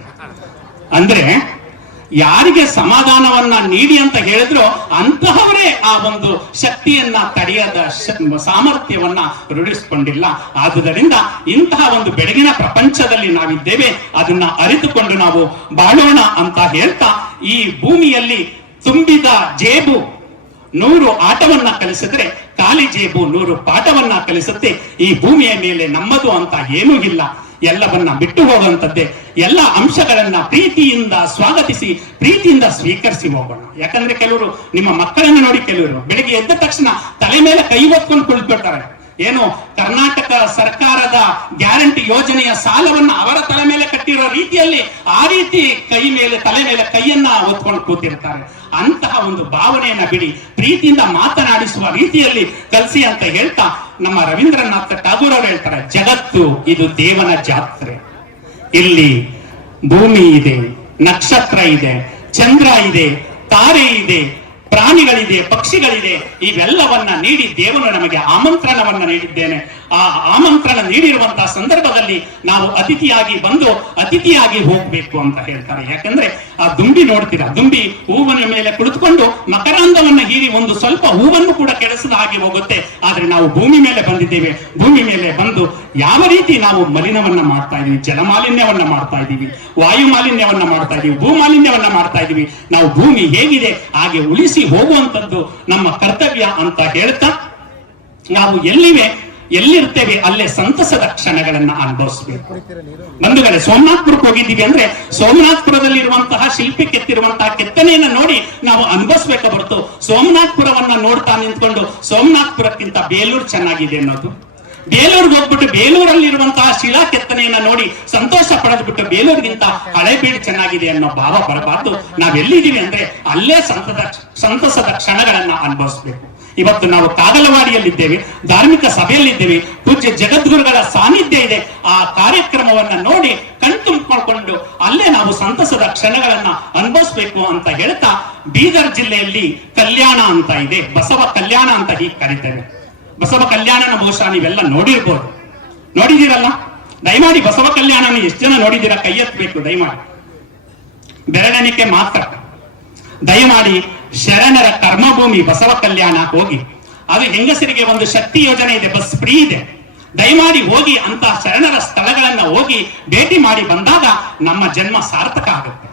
ಅಂದ್ರೆ ಯಾರಿಗೆ ಸಮಾಧಾನವನ್ನ ನೀಡಿ ಅಂತ ಹೇಳಿದ್ರು ಅಂತಹವರೇ ಆ ಒಂದು ಶಕ್ತಿಯನ್ನ ತಡೆಯದ ಸಾಮರ್ಥ್ಯವನ್ನ ರೂಢಿಸಿಕೊಂಡಿಲ್ಲ. ಆದುದರಿಂದ ಇಂತಹ ಒಂದು ಬೆಳಗಿನ ಪ್ರಪಂಚದಲ್ಲಿ ನಾವಿದ್ದೇವೆ, ಅದನ್ನ ಅರಿತುಕೊಂಡು ನಾವು ಬಾಳೋಣ ಅಂತ ಹೇಳ್ತಾ ಈ ಭೂಮಿಯಲ್ಲಿ ತುಂಬಿದ ಜೇಬು ನೂರು ಆಟವನ್ನ ಕಲಿಸಿದ್ರೆ, ಖಾಲಿ ಜೇಬು ನೂರು ಪಾಠವನ್ನ ಕಲಿಸುತ್ತೆ, ಈ ಭೂಮಿಯ ಮೇಲೆ ನಮ್ಮದು ಅಂತ ಏನೂ ಇಲ್ಲ. ಎಲ್ಲವನ್ನ ಬಿಟ್ಟು ಹೋಗುವಂಥದ್ದೇ ಎಲ್ಲ ಅಂಶಗಳನ್ನ ಪ್ರೀತಿಯಿಂದ ಸ್ವಾಗತಿಸಿ, ಪ್ರೀತಿಯಿಂದ ಸ್ವೀಕರಿಸಿ ಹೋಗೋಣ. ಯಾಕಂದ್ರೆ ಕೆಲವರು ನಿಮ್ಮ ಮಕ್ಕಳನ್ನ ನೋಡಿ ಕೆಲವರು ಬೆಳಿಗ್ಗೆ ಎದ್ದ ತಕ್ಷಣ ತಲೆ ಮೇಲೆ ಕೈ ಹೊತ್ಕೊಂಡು ಕುಳಿತುಕೊಳ್ತಾರೆ ಏನು ಕರ್ನಾಟಕ ಸರ್ಕಾರದ ಗ್ಯಾರಂಟಿ ಯೋಜನೆಯ ಸಾಲವನ್ನ ಅವರ ತಲೆ ಮೇಲೆ ಕಟ್ಟಿರೋ ರೀತಿಯಲ್ಲಿ ಆ ರೀತಿ ಕೈ ಮೇಲೆ, ತಲೆ ಮೇಲೆ ಕೈಯನ್ನ ಹೊತ್ಕೊಂಡು ಕೂತಿರ್ತಾರೆ. ಅಂತಹ ಒಂದು ಭಾವನೆಯನ್ನ ಬಿಡಿ, ಪ್ರೀತಿಯಿಂದ ಮಾತನಾಡಿಸುವ ರೀತಿಯಲ್ಲಿ ಕಲಸಿ ಅಂತ ಹೇಳ್ತಾ ನಮ್ಮ ರವೀಂದ್ರನಾಥ ಟಾಗೂರ್ ಅವರು ಹೇಳ್ತಾರೆ, ಜಗತ್ತು ಇದು ದೇವನ ಜಾತ್ರೆ. ಇಲ್ಲಿ ಭೂಮಿ ಇದೆ, ನಕ್ಷತ್ರ ಇದೆ, ಚಂದ್ರ ಇದೆ, ತಾರೆ ಇದೆ, ಪ್ರಾಣಿಗಳಿದೆ, ಪಕ್ಷಿಗಳಿದೆ, ಇವೆಲ್ಲವನ್ನ ನೀಡಿ ದೇವನು ನಮಗೆ ಆಮಂತ್ರಣವನ್ನ ನೀಡಿದ್ದೇನೆ. ಆ ಆಮಂತ್ರಣ ನೀಡಿರುವಂತಹ ಸಂದರ್ಭದಲ್ಲಿ ನಾವು ಅತಿಥಿಯಾಗಿ ಬಂದು ಅತಿಥಿಯಾಗಿ ಹೋಗ್ಬೇಕು ಅಂತ ಹೇಳ್ತಾರೆ. ಯಾಕಂದ್ರೆ ಆ ದುಂಬಿ ನೋಡ್ತೀರಾ? ದುಂಬಿ ಹೂವನ ಮೇಲೆ ಕುಳಿತುಕೊಂಡು ಮಕರಾಂಧವನ್ನ ಹೀರಿ ಒಂದು ಸ್ವಲ್ಪ ಹೂವನ್ನು ಕೂಡ ಕೆಡಿಸದ ಹಾಗೆ ಹೋಗುತ್ತೆ. ಆದ್ರೆ ನಾವು ಭೂಮಿ ಮೇಲೆ ಬಂದಿದ್ದೇವೆ. ಭೂಮಿ ಮೇಲೆ ಬಂದು ಯಾವ ರೀತಿ ನಾವು ಮಲಿನವನ್ನ ಮಾಡ್ತಾ ಇದೀವಿ? ಜಲಮಾಲಿನ್ಯವನ್ನ ಮಾಡ್ತಾ ಇದೀವಿ. ವಾಯು ಮಾಲಿನ್ಯವನ್ನ ಮಾಡ್ತಾ ಇದೀವಿ. ಭೂ ಮಾಲಿನ್ಯವನ್ನ ಮಾಡ್ತಾ ಇದೀವಿ. ನಾವು ಭೂಮಿ ಹೇಗಿದೆ? ಹಾಗೆ ಉಳಿಸಿ ಹೋಗುವಂತದ್ದು ನಮ್ಮ ಕರ್ತವ್ಯ ಅಂತ ಹೇಳ್ತಾ ನಾವು ಎಲ್ಲಿವೆ? ಎಲ್ಲಿರ್ತೇವೆ ಅಲ್ಲೇ ಸಂತಸದ ಕ್ಷಣಗಳನ್ನ ಅನುಭವಿಸಬೇಕು. ಬಂಧುಗಳೇ, ಸೋಮನಾಥ್ಪುರಕ್ಕೆ ಹೋಗಿದ್ದೀವಿ ಅಂದ್ರೆ ಸೋಮನಾಥ್ಪುರದಲ್ಲಿರುವಂತಹ ಶಿಲ್ಪಿ ಕೆತ್ತಿರುವಂತಹ ಕೆತ್ತನೆಯನ್ನ ನೋಡಿ ನಾವು ಅನುಭವಿಸ್ಬೇಕ ಹೊರತು. ಸೋಮನಾಥ್ಪುರವನ್ನ ನೋಡ್ತಾ ನಿಂತ್ಕೊಂಡು ಸೋಮನಾಥ್ಪುರಕ್ಕಿಂತ ಬೇಲೂರು ಚೆನ್ನಾಗಿದೆ ಅನ್ನೋದು. ಬೇಲೂರಿಗೆ ಹೋಗ್ಬಿಟ್ಟು ಬೇಲೂರಲ್ಲಿರುವಂತಹ ಶಿಲಾ ಕೆತ್ತನೆಯನ್ನ ನೋಡಿ ಸಂತೋಷ ಪಡೆದ್ಬಿಟ್ಟು ಬೇಲೂರಿಗಿಂತ ಹಳೆಬೀಡು ಚೆನ್ನಾಗಿದೆ ಅನ್ನೋ ಭಾವ ಬರಬಾರ್ದು. ನಾವೆಲ್ಲಿದ್ದೀವಿ ಅಂದ್ರೆ ಅಲ್ಲೇ ಸಂತದ, ಸಂತಸದ ಕ್ಷಣಗಳನ್ನ ಅನುಭವಿಸ್ಬೇಕು. ಇವತ್ತು ನಾವು ಕಾಗಲವಾಡಿಯಲ್ಲಿದ್ದೇವೆ, ಧಾರ್ಮಿಕ ಸಭೆಯಲ್ಲಿದ್ದೇವೆ, ಪೂಜ್ಯ ಜಗದ್ಗುರುಗಳ ಸಾನ್ನಿಧ್ಯ ಇದೆ. ಆ ಕಾರ್ಯಕ್ರಮವನ್ನ ನೋಡಿ ಕಣ್ತುಂಬಿಕೊಂಡು ಅಲ್ಲೇ ನಾವು ಸಂತಸದ ಕ್ಷಣಗಳನ್ನ ಅನುಭವಿಸ್ಬೇಕು ಅಂತ ಹೇಳ್ತಾ ಬೀದರ್ ಜಿಲ್ಲೆಯಲ್ಲಿ ಕಲ್ಯಾಣ ಅಂತ ಇದೆ. ಬಸವ ಕಲ್ಯಾಣ ಅಂತ ಹೀಗೆ ಕರೀತೇವೆ. ಬಸವ ಕಲ್ಯಾಣನ ಬಹುಶಃ ನೀವೆಲ್ಲ ನೋಡಿರ್ಬೋದು. ನೋಡಿದಿರಲ್ಲ ದಯಮಾಡಿ ಬಸವ ಕಲ್ಯಾಣನ ಎಷ್ಟು ಜನ ನೋಡಿದಿರ ಕೈ ಎತ್ತಬೇಕು ದಯಮಾಡಿ. ಬೆರಳೆಣಿಕೆ ಮಾತ್ರ. ದಯಮಾಡಿ ಶರಣರ ಕರ್ಮಭೂಮಿ ಬಸವ ಕಲ್ಯಾಣ ಹೋಗಿ. ಅದು ಹೆಂಗಸರಿಗೆ ಒಂದು ಶಕ್ತಿ ಯೋಜನೆ ಇದೆ, ಬಸ್ ಫ್ರೀ ಇದೆ. ದಯಮಾಡಿ ಹೋಗಿ ಅಂತ ಶರಣರ ಸ್ಥಳಗಳನ್ನ ಹೋಗಿ ಭೇಟಿ ಮಾಡಿ ಬಂದಾಗ ನಮ್ಮ ಜನ್ಮ ಸಾರ್ಥಕ ಆಗುತ್ತೆ.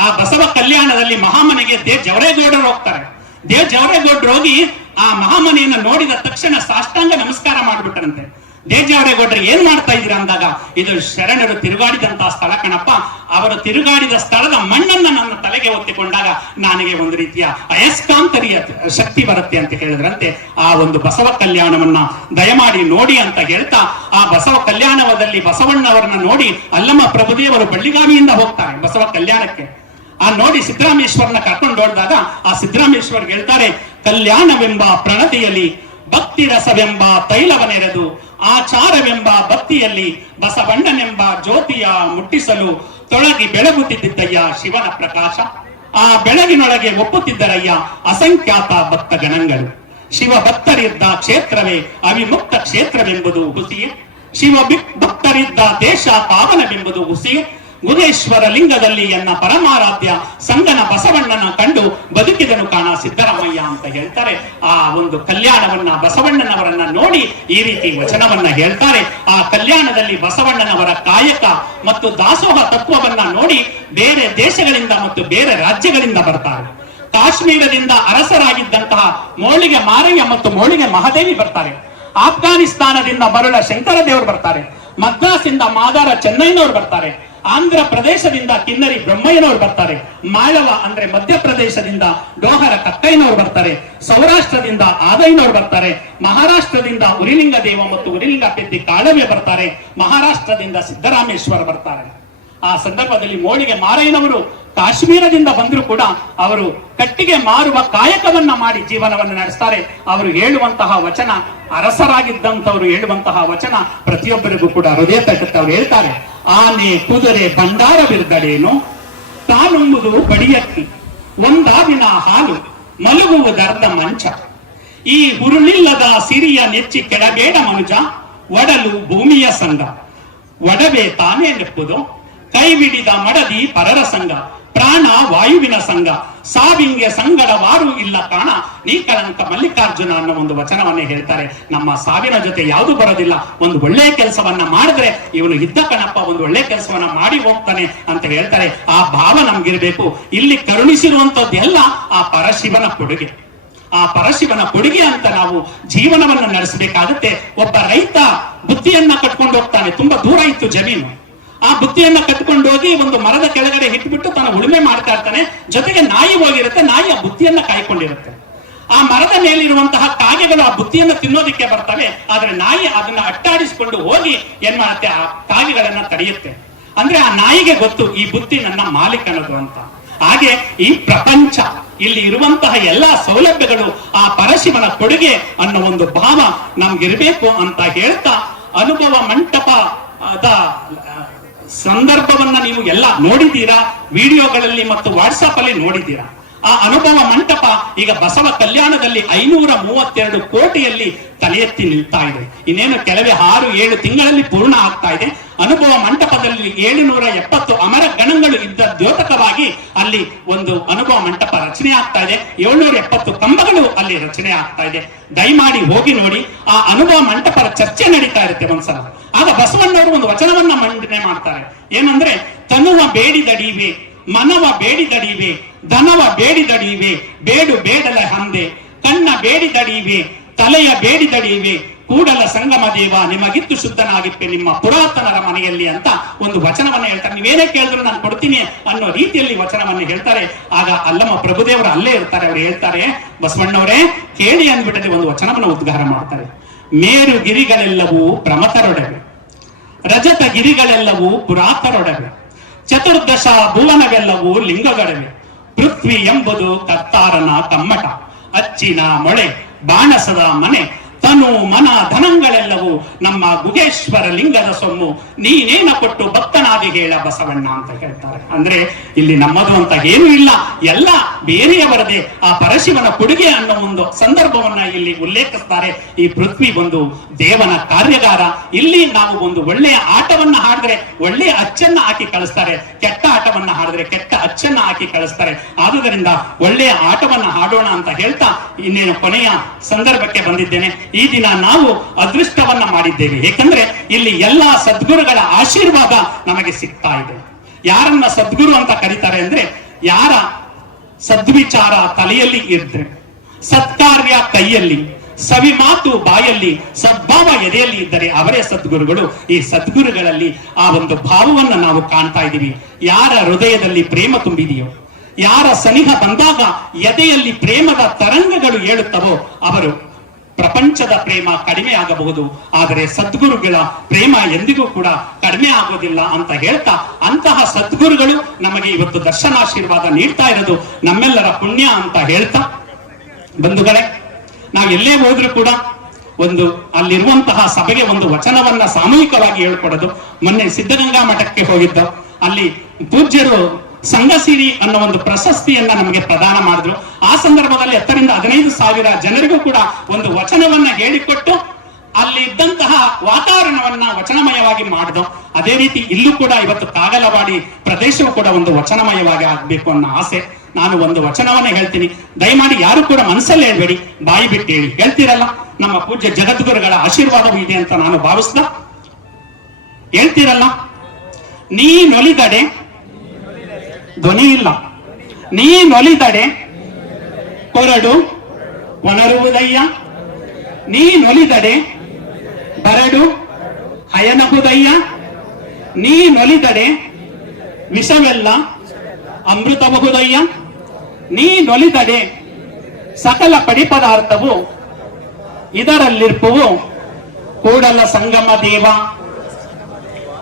ಆ ಬಸವ ಕಲ್ಯಾಣದಲ್ಲಿ ಮಹಾಮನೆಗೆ ದೇವ್ ಜವರೇಗೌಡರು ಹೋಗ್ತಾರೆ. ದೇವ್ ಜವರೇಗೌಡರು ಹೋಗಿ ಆ ಮಹಾಮನೆಯನ್ನು ನೋಡಿದ ತಕ್ಷಣ ಸಾಷ್ಟಾಂಗ ನಮಸ್ಕಾರ ಮಾಡ್ಬಿಟ್ರಂತೆ. ದೇವ್ ಜವರೇಗೌಡರು ಏನ್ ಮಾಡ್ತಾ ಇದ್ದೀರಾ ಅಂದಾಗ, ಇದು ಶರಣರು ತಿರುಗಾಡಿದಂತಹ ಸ್ಥಳ ಕಣಪ್ಪ. ಅವರು ತಿರುಗಾಡಿದ ಸ್ಥಳದ ಮಣ್ಣನ್ನ ನನ್ನ ತಲೆಗೆ ಒತ್ತಿಕೊಂಡಾಗ ನನಗೆ ಒಂದು ರೀತಿಯ ಅಯಸ್ಕಾಂತರಿಯ ಶಕ್ತಿ ಬರುತ್ತೆ ಅಂತ ಹೇಳಿದ್ರಂತೆ. ಆ ಒಂದು ಬಸವ ಕಲ್ಯಾಣವನ್ನ ದಯಮಾಡಿ ನೋಡಿ ಅಂತ ಹೇಳ್ತಾ, ಆ ಬಸವ ಕಲ್ಯಾಣವದಲ್ಲಿ ಬಸವಣ್ಣವರನ್ನ ನೋಡಿ ಅಲ್ಲಮ್ಮ ಪ್ರಭುದೇವರು ಬಳ್ಳಿಗಾವಿಯಿಂದ ಹೋಗ್ತಾರೆ ಬಸವ ಕಲ್ಯಾಣಕ್ಕೆ. ಆ ನೋಡಿ ಸಿದ್ದರಾಮೇಶ್ವರನ ಕರ್ಕೊಂಡು ಹೋದಾಗ, ಆ ಸಿದ್ದರಾಮೇಶ್ವರ್ ಹೇಳ್ತಾರೆ, ಕಲ್ಯಾಣವೆಂಬ ಪ್ರಣತಿಯಲ್ಲಿ ಭಕ್ತಿ ರಸವೆಂಬ ತೈಲವನೆರೆದು ಆಚಾರವೆಂಬ ಭಕ್ತಿಯಲ್ಲಿ ಬಸವಣ್ಣನೆಂಬ ಜ್ಯೋತಿಯ ಮುಟ್ಟಿಸಲು ತೊಳಗಿ ಬೆಳಗುತ್ತಿದ್ದಯ್ಯ ಶಿವನ ಪ್ರಕಾಶ. ಆ ಬೆಳಗಿನೊಳಗೆ ಒಪ್ಪುತ್ತಿದ್ದರಯ್ಯ ಅಸಂಖ್ಯಾತ ಭಕ್ತ ಗಣಗಳು ಶಿವ ಭಕ್ತರಿದ್ದ ಕ್ಷೇತ್ರವೇ ಅವಿಮುಕ್ತ ಕ್ಷೇತ್ರವೆಂಬುದು ಹುಸಿಯೇ. ಶಿವ ಭಕ್ತರಿದ್ದ ದೇಶ ಪಾವನವೆಂಬುದು ಹುಸಿಯೇ. ಗುರೇಶ್ವರ ಲಿಂಗದಲ್ಲಿ ಎನ್ನ ಪರಮಾರಾಧ್ಯ ಸಂಗನ ಬಸವಣ್ಣನ ಕಂಡು ಬದುಕಿದನು ಕಾಣ ಸಿದ್ದರಾಮಯ್ಯ ಅಂತ ಹೇಳ್ತಾರೆ. ಆ ಒಂದು ಕಲ್ಯಾಣವನ್ನ ಬಸವಣ್ಣನವರನ್ನ ನೋಡಿ ಈ ರೀತಿ ವಚನವನ್ನ ಹೇಳ್ತಾರೆ. ಆ ಕಲ್ಯಾಣದಲ್ಲಿ ಬಸವಣ್ಣನವರ ಕಾಯಕ ಮತ್ತು ದಾಸೋಹ ತತ್ವವನ್ನ ನೋಡಿ ಬೇರೆ ದೇಶಗಳಿಂದ ಮತ್ತು ಬೇರೆ ರಾಜ್ಯಗಳಿಂದ ಬರ್ತಾರೆ. ಕಾಶ್ಮೀರದಿಂದ ಅರಸರಾಗಿದ್ದಂತಹ ಮೋಳಿಗೆ ಮಾರಯ್ಯ ಮತ್ತು ಮೋಳಿಗೆ ಮಹಾದೇವಿ ಬರ್ತಾರೆ. ಆಫ್ಘಾನಿಸ್ತಾನದಿಂದ ಬರುಳ ಶಂಕರ ದೇವರು ಬರ್ತಾರೆ. ಮದ್ರಾಸಿಂದ ಮಾದಾರ ಚೆನ್ನೈನವರು ಬರ್ತಾರೆ. ಆಂಧ್ರ ಪ್ರದೇಶದಿಂದ ಕಿನ್ನರಿ ಬ್ರಹ್ಮಯ್ಯನವರು ಬರ್ತಾರೆ. ಮಾಳವ ಅಂದ್ರೆ ಮಧ್ಯಪ್ರದೇಶದಿಂದ ಡೋಹರ ಕಕ್ಕಯ್ಯನವರು ಬರ್ತಾರೆ. ಸೌರಾಷ್ಟ್ರದಿಂದ ಆದಯ್ಯನವರು ಬರ್ತಾರೆ. ಮಹಾರಾಷ್ಟ್ರದಿಂದ ಉರಿಲಿಂಗ ದೇವ ಮತ್ತು ಉರಿಲಿಂಗ ಪೆದ್ದಿ ಕಾಳವ್ಯ ಬರ್ತಾರೆ. ಮಹಾರಾಷ್ಟ್ರದಿಂದ ಸಿದ್ದರಾಮೇಶ್ವರ ಬರ್ತಾರೆ. ಆ ಸಂದರ್ಭದಲ್ಲಿ ಮೋಳಿಗೆ ಮಾರಯ್ಯನವರು ಕಾಶ್ಮೀರದಿಂದ ಬಂದರೂ ಕೂಡ ಅವರು ಕಟ್ಟಿಗೆ ಮಾರುವ ಕಾಯಕವನ್ನ ಮಾಡಿ ಜೀವನವನ್ನು ನಡೆಸ್ತಾರೆ. ಅವರು ಹೇಳುವಂತಹ ವಚನ ಅರಸರಾಗಿದ್ದಂಥವ್ರು ಹೇಳುವಂತಹ ವಚನ ಪ್ರತಿಯೊಬ್ಬರಿಗೂ ಕೂಡ ಹೃದಯ ತಟ್ಟುತ್ತೆ ಅವ್ರು ಹೇಳ್ತಾರೆ. ಆನೆ, ಕುದುರೆ ಭಂಡಾರವಿರ್ದಡೇನು ತಾನುಂಬುದು ಬಡಿಯಕ್ಕಿ ಒಂದಾವಿನ ಹಾಲು ಮಲಗುವುದರ್ಧ ಮಂಚ. ಈ ಹುರುಳಿಲ್ಲದ ಸಿರಿಯ ನೆಚ್ಚಿ ಕೆಳಬೇಡ ಮನುಜ, ಒಡಲು ಭೂಮಿಯ ಸಂಘ ಒಡವೆ ತಾನೇ ನೆಪ್ಪುದು? ಕೈ ಬಿಡಿದ ಮಡದಿ ಪರರ ಸಂಘ, ಪ್ರಾಣ ವಾಯುವಿನ ಸಂಘ, ಸಾವಿಂಗೆ ಸಂಗಡವಾರು ಇಲ್ಲ ಕಾಣ ನೀ ಕಳಂಕ ಮಲ್ಲಿಕಾರ್ಜುನ ಅನ್ನೋ ಒಂದು ವಚನವನ್ನೇ ಹೇಳ್ತಾರೆ. ನಮ್ಮ ಸಾವಿನ ಜೊತೆ ಯಾವುದು ಬರೋದಿಲ್ಲ. ಒಂದು ಒಳ್ಳೆ ಕೆಲಸವನ್ನ ಮಾಡಿದ್ರೆ ಇವನು ಇದ್ದ ಕಣಪ್ಪ ಒಂದು ಒಳ್ಳೆ ಕೆಲಸವನ್ನ ಮಾಡಿ ಹೋಗ್ತಾನೆ ಅಂತ ಹೇಳ್ತಾರೆ. ಆ ಭಾವ ನಮ್ಗಿರ್ಬೇಕು. ಇಲ್ಲಿ ಕರುಣಿಸಿರುವಂತದ್ದೆಲ್ಲ ಆ ಪರಶಿವನ ಕೊಡುಗೆ. ಆ ಪರಶಿವನ ಕೊಡುಗೆ ಅಂತ ನಾವು ಜೀವನವನ್ನ ನಡೆಸಬೇಕಾಗುತ್ತೆ. ಒಬ್ಬ ರೈತ ಬುದ್ಧಿಯನ್ನ ಕಟ್ಕೊಂಡು ಹೋಗ್ತಾನೆ. ತುಂಬಾ ದೂರ ಇತ್ತು ಜಮೀನು. ಆ ಬುತ್ತಿಯನ್ನ ಕಟ್ಕೊಂಡು ಹೋಗಿ ಒಂದು ಮರದ ಕೆಳಗಡೆ ಇಟ್ಬಿಟ್ಟು ತನ್ನ ಉಳುಮೆ ಮಾಡ್ತಾ ಇರ್ತಾನೆ. ಜೊತೆಗೆ ನಾಯಿ ಹೋಗಿರುತ್ತೆ, ನಾಯಿ ಆ ಬುತ್ತಿಯನ್ನ ಕಾಯ್ಕೊಂಡಿರುತ್ತೆ. ಆ ಮರದ ಮೇಲಿರುವಂತಹ ಕಾಗೆಗಳು ಆ ಬುತ್ತಿಯನ್ನ ತಿನ್ನೋದಿಕ್ಕೆ ಬರ್ತವೆ, ಆದ್ರೆ ನಾಯಿ ಅದನ್ನ ಅಟ್ಟಾಡಿಸಿಕೊಂಡು ಹೋಗಿ ಏನ್ ಮಾಡುತ್ತೆ? ಆ ಕಾಗೆಗಳನ್ನ ತಡೆಯುತ್ತೆ. ಅಂದ್ರೆ ಆ ನಾಯಿಗೆ ಗೊತ್ತು, ಈ ಬುತ್ತಿ ನನ್ನ ಮಾಲೀಕನದು ಅಂತ. ಹಾಗೆ ಈ ಪ್ರಪಂಚ, ಇಲ್ಲಿ ಇರುವಂತಹ ಎಲ್ಲಾ ಸೌಲಭ್ಯಗಳು ಆ ಪರಶಿವನ ಕೊಡುಗೆ ಅನ್ನೋ ಒಂದು ಭಾವ ನಮ್ಗಿರ್ಬೇಕು ಅಂತ ಹೇಳ್ತಾ, ಅನುಭವ ಮಂಟಪ ಅದ ಸಂದರ್ಭವನ್ನ ನೀವು ಎಲ್ಲ ನೋಡಿದ್ದೀರಾ? ವಿಡಿಯೋಗಳಲ್ಲಿ ಮತ್ತು ವಾಟ್ಸಾಪ್ ಅಲ್ಲಿ ನೋಡಿದ್ದೀರಾ? ಆ ಅನುಭವ ಮಂಟಪ ಈಗ ಬಸವ ಕಲ್ಯಾಣದಲ್ಲಿ ಐನೂರ ಮೂವತ್ತೆರಡು ಕೋಟಿಯಲ್ಲಿ ತಲೆ ಎತ್ತಿ ನಿಲ್ತಾ ಇದೆ. ಇನ್ನೇನು ಕೆಲವೇ ಆರು, ಏಳು ತಿಂಗಳಲ್ಲಿ ಪೂರ್ಣ ಆಗ್ತಾ ಇದೆ. ಅನುಭವ ಮಂಟಪದಲ್ಲಿ ಏಳುನೂರ ಎಪ್ಪತ್ತು ಅಮರ ಗಣಗಳು ಇದ್ದ ದ್ಯೋತಕವಾಗಿ ಅಲ್ಲಿ ಒಂದು ಅನುಭವ ಮಂಟಪ ರಚನೆ ಆಗ್ತಾ ಇದೆ. ಏಳ್ನೂರ ಎಪ್ಪತ್ತು ಕಂಬಗಳು ಅಲ್ಲಿ ರಚನೆ ಆಗ್ತಾ ಇದೆ. ದಯಮಾಡಿ ಹೋಗಿ ನೋಡಿ, ಆ ಅನುಭವ ಮಂಟಪದ ಚರ್ಚೆ ನಡೀತಾ ಇರುತ್ತೆ ಒಂದ್ಸಲ. ಆಗ ಬಸವಣ್ಣವರು ಒಂದು ವಚನವನ್ನ ಮಂಡನೆ ಮಾಡ್ತಾರೆ. ಏನಂದ್ರೆ, ತನುವ ಬೇಡಿದಡಿವೆ ಮನವ ಬೇಡಿದಡಿವೆ ಧನವ ಬೇಡಿದಡಿವೆ ಬೇಡು ಬೇಡಲ ಹಂದೆ, ಕಣ್ಣ ಬೇಡಿದಡಿವೆ ತಲೆಯ ಬೇಡಿದಡಿವೆ ಕೂಡಲ ಸಂಗಮ ದೇವ, ನಿಮಗಿತ್ತು ಶುದ್ಧನಾಗಿಪ್ಪೆ ನಿಮ್ಮ ಪುರಾತನರ ಮನೆಯಲ್ಲಿ ಅಂತ ಒಂದು ವಚನವನ್ನ ಹೇಳ್ತಾರೆ. ನೀವೇನೇ ಕೇಳಿದ್ರು ನಾನು ಕೊಡ್ತೀನಿ ಅನ್ನೋ ರೀತಿಯಲ್ಲಿ ವಚನವನ್ನು ಹೇಳ್ತಾರೆ. ಆಗ ಅಲ್ಲಮ್ಮ ಪ್ರಭುದೇವರು ಅಲ್ಲೇ ಇರ್ತಾರೆ, ಅವ್ರು ಹೇಳ್ತಾರೆ, ಬಸವಣ್ಣವರೇ, ಕೇಳಿ ಅಂದ್ಬಿಟ್ಟರೆ ಒಂದು ವಚನವನ್ನು ಉದ್ಘಾರ ಮಾಡ್ತಾರೆ. ಮೇರು ಗಿರಿಗಳೆಲ್ಲವೂ ಪ್ರಮತರೊಡವೆ ರಜತ ಗಿರಿಗಳೆಲ್ಲವೂ ಪುರಾತರೊಡವೆ ಚತುರ್ದಶ ಭುವನವೆಲ್ಲವೂ ಲಿಂಗಗಳವೆ ಪೃಥ್ವಿ ಎಂಬುದು ಕತ್ತಾರನ ತಮ್ಮಟ ಅಚ್ಚಿನ ಮೊಳೆ ಬಾಣಸದ ಮನೆ ತನು ಮನ ಧನಂಗಳೆಲ್ಲವೂ ನಮ್ಮ ಗುಗೇಶ್ವರ ಲಿಂಗದ ಸೊಮ್ಮು. ನೀನೇನ ಕೊಟ್ಟು ಭಕ್ತನಾಗಿ ಹೇಳ ಬಸವಣ್ಣ ಅಂತ ಹೇಳ್ತಾರೆ. ಅಂದ್ರೆ ಇಲ್ಲಿ ನಮ್ಮದು ಅಂತ ಏನೂ ಇಲ್ಲ. ಎಲ್ಲ ಬೇರೆಯವರದೇ. ಆ ಪರಶಿವನ ಕೊಡುಗೆ ಅನ್ನೋ ಒಂದು ಸಂದರ್ಭವನ್ನ ಇಲ್ಲಿ ಉಲ್ಲೇಖಿಸ್ತಾರೆ. ಈ ಪೃಥ್ವಿ ಒಂದು ದೇವನ ಕಾರ್ಯಗಾರ. ಇಲ್ಲಿ ನಾವು ಒಂದು ಒಳ್ಳೆಯ ಆಟವನ್ನ ಹಾಡಿದ್ರೆ ಒಳ್ಳೆಯ ಅಚ್ಚನ್ನ ಹಾಕಿ ಕಳಿಸ್ತಾರೆ. ಕೆಟ್ಟ ಆಟವನ್ನ ಹಾಡಿದ್ರೆ ಕೆಟ್ಟ ಅಚ್ಚನ್ನ ಹಾಕಿ ಕಳಿಸ್ತಾರೆ. ಆದುದರಿಂದ ಒಳ್ಳೆಯ ಆಟವನ್ನ ಹಾಡೋಣ ಅಂತ ಹೇಳ್ತಾ ಇನ್ನೇನು ಕೊನೆಯ ಸಂದರ್ಭಕ್ಕೆ ಬಂದಿದ್ದೇನೆ. ಈ ದಿನ ನಾವು ಅದೃಷ್ಟವನ್ನ ಮಾಡಿದ್ದೇವೆ. ಏಕೆಂದ್ರೆ ಇಲ್ಲಿ ಎಲ್ಲಾ ಸದ್ಗುರುಗಳ ಆಶೀರ್ವಾದ ನಮಗೆ ಸಿಗ್ತಾ ಇದೆ. ಯಾರನ್ನ ಸದ್ಗುರು ಅಂತ ಕರೀತಾರೆ ಅಂದ್ರೆ ಯಾರ ಸದ್ವಿಚಾರ ತಲೆಯಲ್ಲಿ ಇದ್ರೆ, ಸತ್ಕಾರ್ಯ ಕೈಯಲ್ಲಿ ಸವಿ ಮಾತು ಬಾಯಲ್ಲಿ, ಸದ್ಭಾವ ಎದೆಯಲ್ಲಿ ಇದ್ದರೆ ಅವರೇ ಸದ್ಗುರುಗಳು. ಈ ಸದ್ಗುರುಗಳಲ್ಲಿ ಆ ಒಂದು ಭಾವವನ್ನು ನಾವು ಕಾಣ್ತಾ ಇದ್ದೀವಿ. ಯಾರ ಹೃದಯದಲ್ಲಿ ಪ್ರೇಮ ತುಂಬಿದೆಯೋ, ಯಾರ ಸನಿಹ ಬಂದಾಗ ಎದೆಯಲ್ಲಿ ಪ್ರೇಮದ ತರಂಗಗಳು ಏಳುತ್ತವೋ, ಅವರು ಪ್ರಪಂಚದ ಪ್ರೇಮ ಕಡಿಮೆ ಆಗಬಹುದು, ಆದರೆ ಸದ್ಗುರುಗಳ ಪ್ರೇಮ ಎಂದಿಗೂ ಕೂಡ ಕಡಿಮೆ ಆಗೋದಿಲ್ಲ ಅಂತ ಹೇಳ್ತಾ ಅಂತಹ ಸದ್ಗುರುಗಳು ನಮಗೆ ಇವತ್ತು ದರ್ಶನಾಶೀರ್ವಾದ ನೀಡ್ತಾ ಇರೋದು ನಮ್ಮೆಲ್ಲರ ಪುಣ್ಯ ಅಂತ ಹೇಳ್ತಾ. ಬಂಧುಗಳೇ, ನಾವು ಎಲ್ಲೇ ಹೋದ್ರೂ ಕೂಡ ಒಂದು ಅಲ್ಲಿರುವಂತಹ ಸಭೆಗೆ ಒಂದು ವಚನವನ್ನ ಸಾಮೂಹಿಕವಾಗಿ ಹೇಳ್ಕೊಡೋದು. ಮೊನ್ನೆ ಸಿದ್ಧಗಂಗಾ ಮಠಕ್ಕೆ ಹೋಗಿದ್ದ, ಅಲ್ಲಿ ಪೂಜ್ಯರು ಸಂಘಸಿರಿ ಅನ್ನೋ ಒಂದು ಪ್ರಶಸ್ತಿಯನ್ನ ನಮಗೆ ಪ್ರದಾನ ಮಾಡಿದ್ರು. ಆ ಸಂದರ್ಭದಲ್ಲಿ ಹತ್ತರಿಂದ ಹದಿನೈದು ಸಾವಿರ ಜನರಿಗೂ ಕೂಡ ಒಂದು ವಚನವನ್ನ ಹೇಳಿಕೊಟ್ಟು ಅಲ್ಲಿ ಇದ್ದಂತಹ ವಾತಾವರಣವನ್ನ ವಚನಮಯವಾಗಿ ಮಾಡಿದ್ರು. ಅದೇ ರೀತಿ ಇಲ್ಲೂ ಕೂಡ ಇವತ್ತು ಕಾಗಲವಾಡಿ ಪ್ರದೇಶವು ಕೂಡ ಒಂದು ವಚನಮಯವಾಗಿ ಆಗ್ಬೇಕು ಅನ್ನೋ ಆಸೆ. ನಾನು ಒಂದು ವಚನವನ್ನ ಹೇಳ್ತೀನಿ. ದಯಮಾಡಿ ಯಾರು ಕೂಡ ಮನಸ್ಸಲ್ಲಿ ಹೇಳ್ಬೇಡಿ. ಬಾಯಿ ಬಿಟ್ಟು ಹೇಳಿ. ಹೇಳ್ತೀರಲ್ಲ? ನಮ್ಮ ಪೂಜ್ಯ ಜಗದ್ಗುರುಗಳ ಆಶೀರ್ವಾದವೂ ಇದೆ ಅಂತ ನಾನು ಭಾವಿಸ್ದ. ಹೇಳ್ತೀರಲ್ಲ? ನೀ ನೊಲಿದಡೆ ಧ್ವನಿ ಇಲ್ಲ. ನೀ ನೊಲಿದಡೆ ಕೊರಡು ಒಣರುವುದಯ್ಯ ನೀ ನೊಲಿದಡೆ ಬರಡು ಹಯನಹುದಯ್ಯ ನೀ ನೊಲಿದಡೆ ವಿಷವೆಲ್ಲ ಅಮೃತಬಹುದಯ್ಯ ನೀ ನೊಲಿದಡೆ ಸಕಲ ಪಡಿಪದಾರ್ಥವು ಪದಾರ್ಥವು ಇದರಲ್ಲಿರ್ಪುವು ಕೂಡಲ ಸಂಗಮ ದೇವ.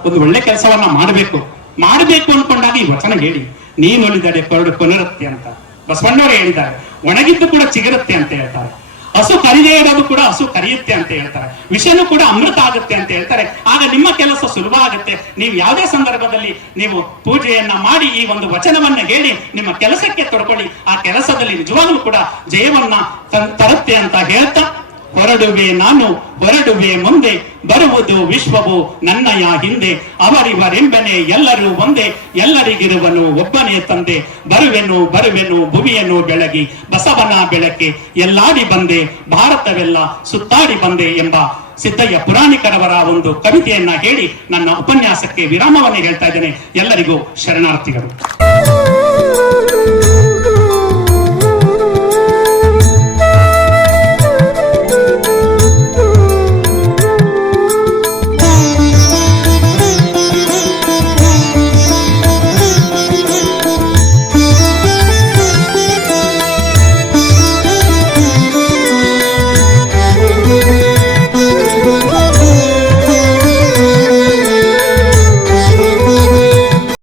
ಒಂದು ಒಳ್ಳೆ ಕೆಲಸವನ್ನ ಮಾಡಬೇಕು. ಮಾಡಬೇಕು ಅನ್ಕೊಂಡಾಗ ಈ ವಚನ ಹೇಳಿ. ನೀನು ಪರಡು ಕೊರಡು ಕೊನರುತ್ತೆ ಅಂತ. ಬಸವಣ್ಣವರೇ ಹೇಳಿದ್ದಾರೆ, ಒಣಗಿದ್ದು ಕೂಡ ಚಿಗುರುತ್ತೆ ಅಂತ ಹೇಳ್ತಾರೆ. ಹಸು ಕರಿದೇ ಇರೋದು ಕೂಡ ಹಸು ಕರಿಯುತ್ತೆ ಅಂತ ಹೇಳ್ತಾರೆ. ವಿಷನು ಕೂಡ ಅಮೃತ ಆಗುತ್ತೆ ಅಂತ ಹೇಳ್ತಾರೆ. ಆಗ ನಿಮ್ಮ ಕೆಲಸ ಸುಲಭ ಆಗುತ್ತೆ. ನೀವು ಯಾವುದೇ ಸಂದರ್ಭದಲ್ಲಿ ನೀವು ಪೂಜೆಯನ್ನ ಮಾಡಿ ಈ ಒಂದು ವಚನವನ್ನ ಹೇಳಿ ನಿಮ್ಮ ಕೆಲಸಕ್ಕೆ ತೊಡ್ಕೊಳ್ಳಿ. ಆ ಕೆಲಸದಲ್ಲಿ ನಿಜವಾಗ್ಲೂ ಕೂಡ ಜಯವನ್ನ ತರುತ್ತೆ ಅಂತ ಹೇಳ್ತಾ ಹೊರಡುವೆ ನಾನು, ಹೊರಡುವೆ ಮುಂದೆ, ಬರುವುದು ವಿಶ್ವವು ನನ್ನಯ ಹಿಂದೆ. ಅವರಿವರೆಂಬನೆ ಎಲ್ಲರೂ ಒಂದೆ, ಎಲ್ಲರಿಗಿರುವನು ಒಬ್ಬನೇ ತಂದೆ. ಬರುವೆನು ಬರುವೆನು ಭೂಮಿಯನ್ನು ಬೆಳಗಿ, ಬಸವನ ಬೆಳಕೆ ಎಲ್ಲಾಡಿ ಬಂದೆ, ಭಾರತವೆಲ್ಲ ಸುತ್ತಾಡಿ ಬಂದೆ ಎಂಬ ಸಿದ್ದಯ್ಯ ಪುರಾಣಿಕರವರ ಒಂದು ಕವಿತೆಯನ್ನ ಹೇಳಿ ನನ್ನ ಉಪನ್ಯಾಸಕ್ಕೆ ವಿರಾಮವನ್ನು ಹೇಳ್ತಾ ಇದ್ದೇನೆ. ಎಲ್ಲರಿಗೂ ಶರಣಾರ್ಥಿಗಳು.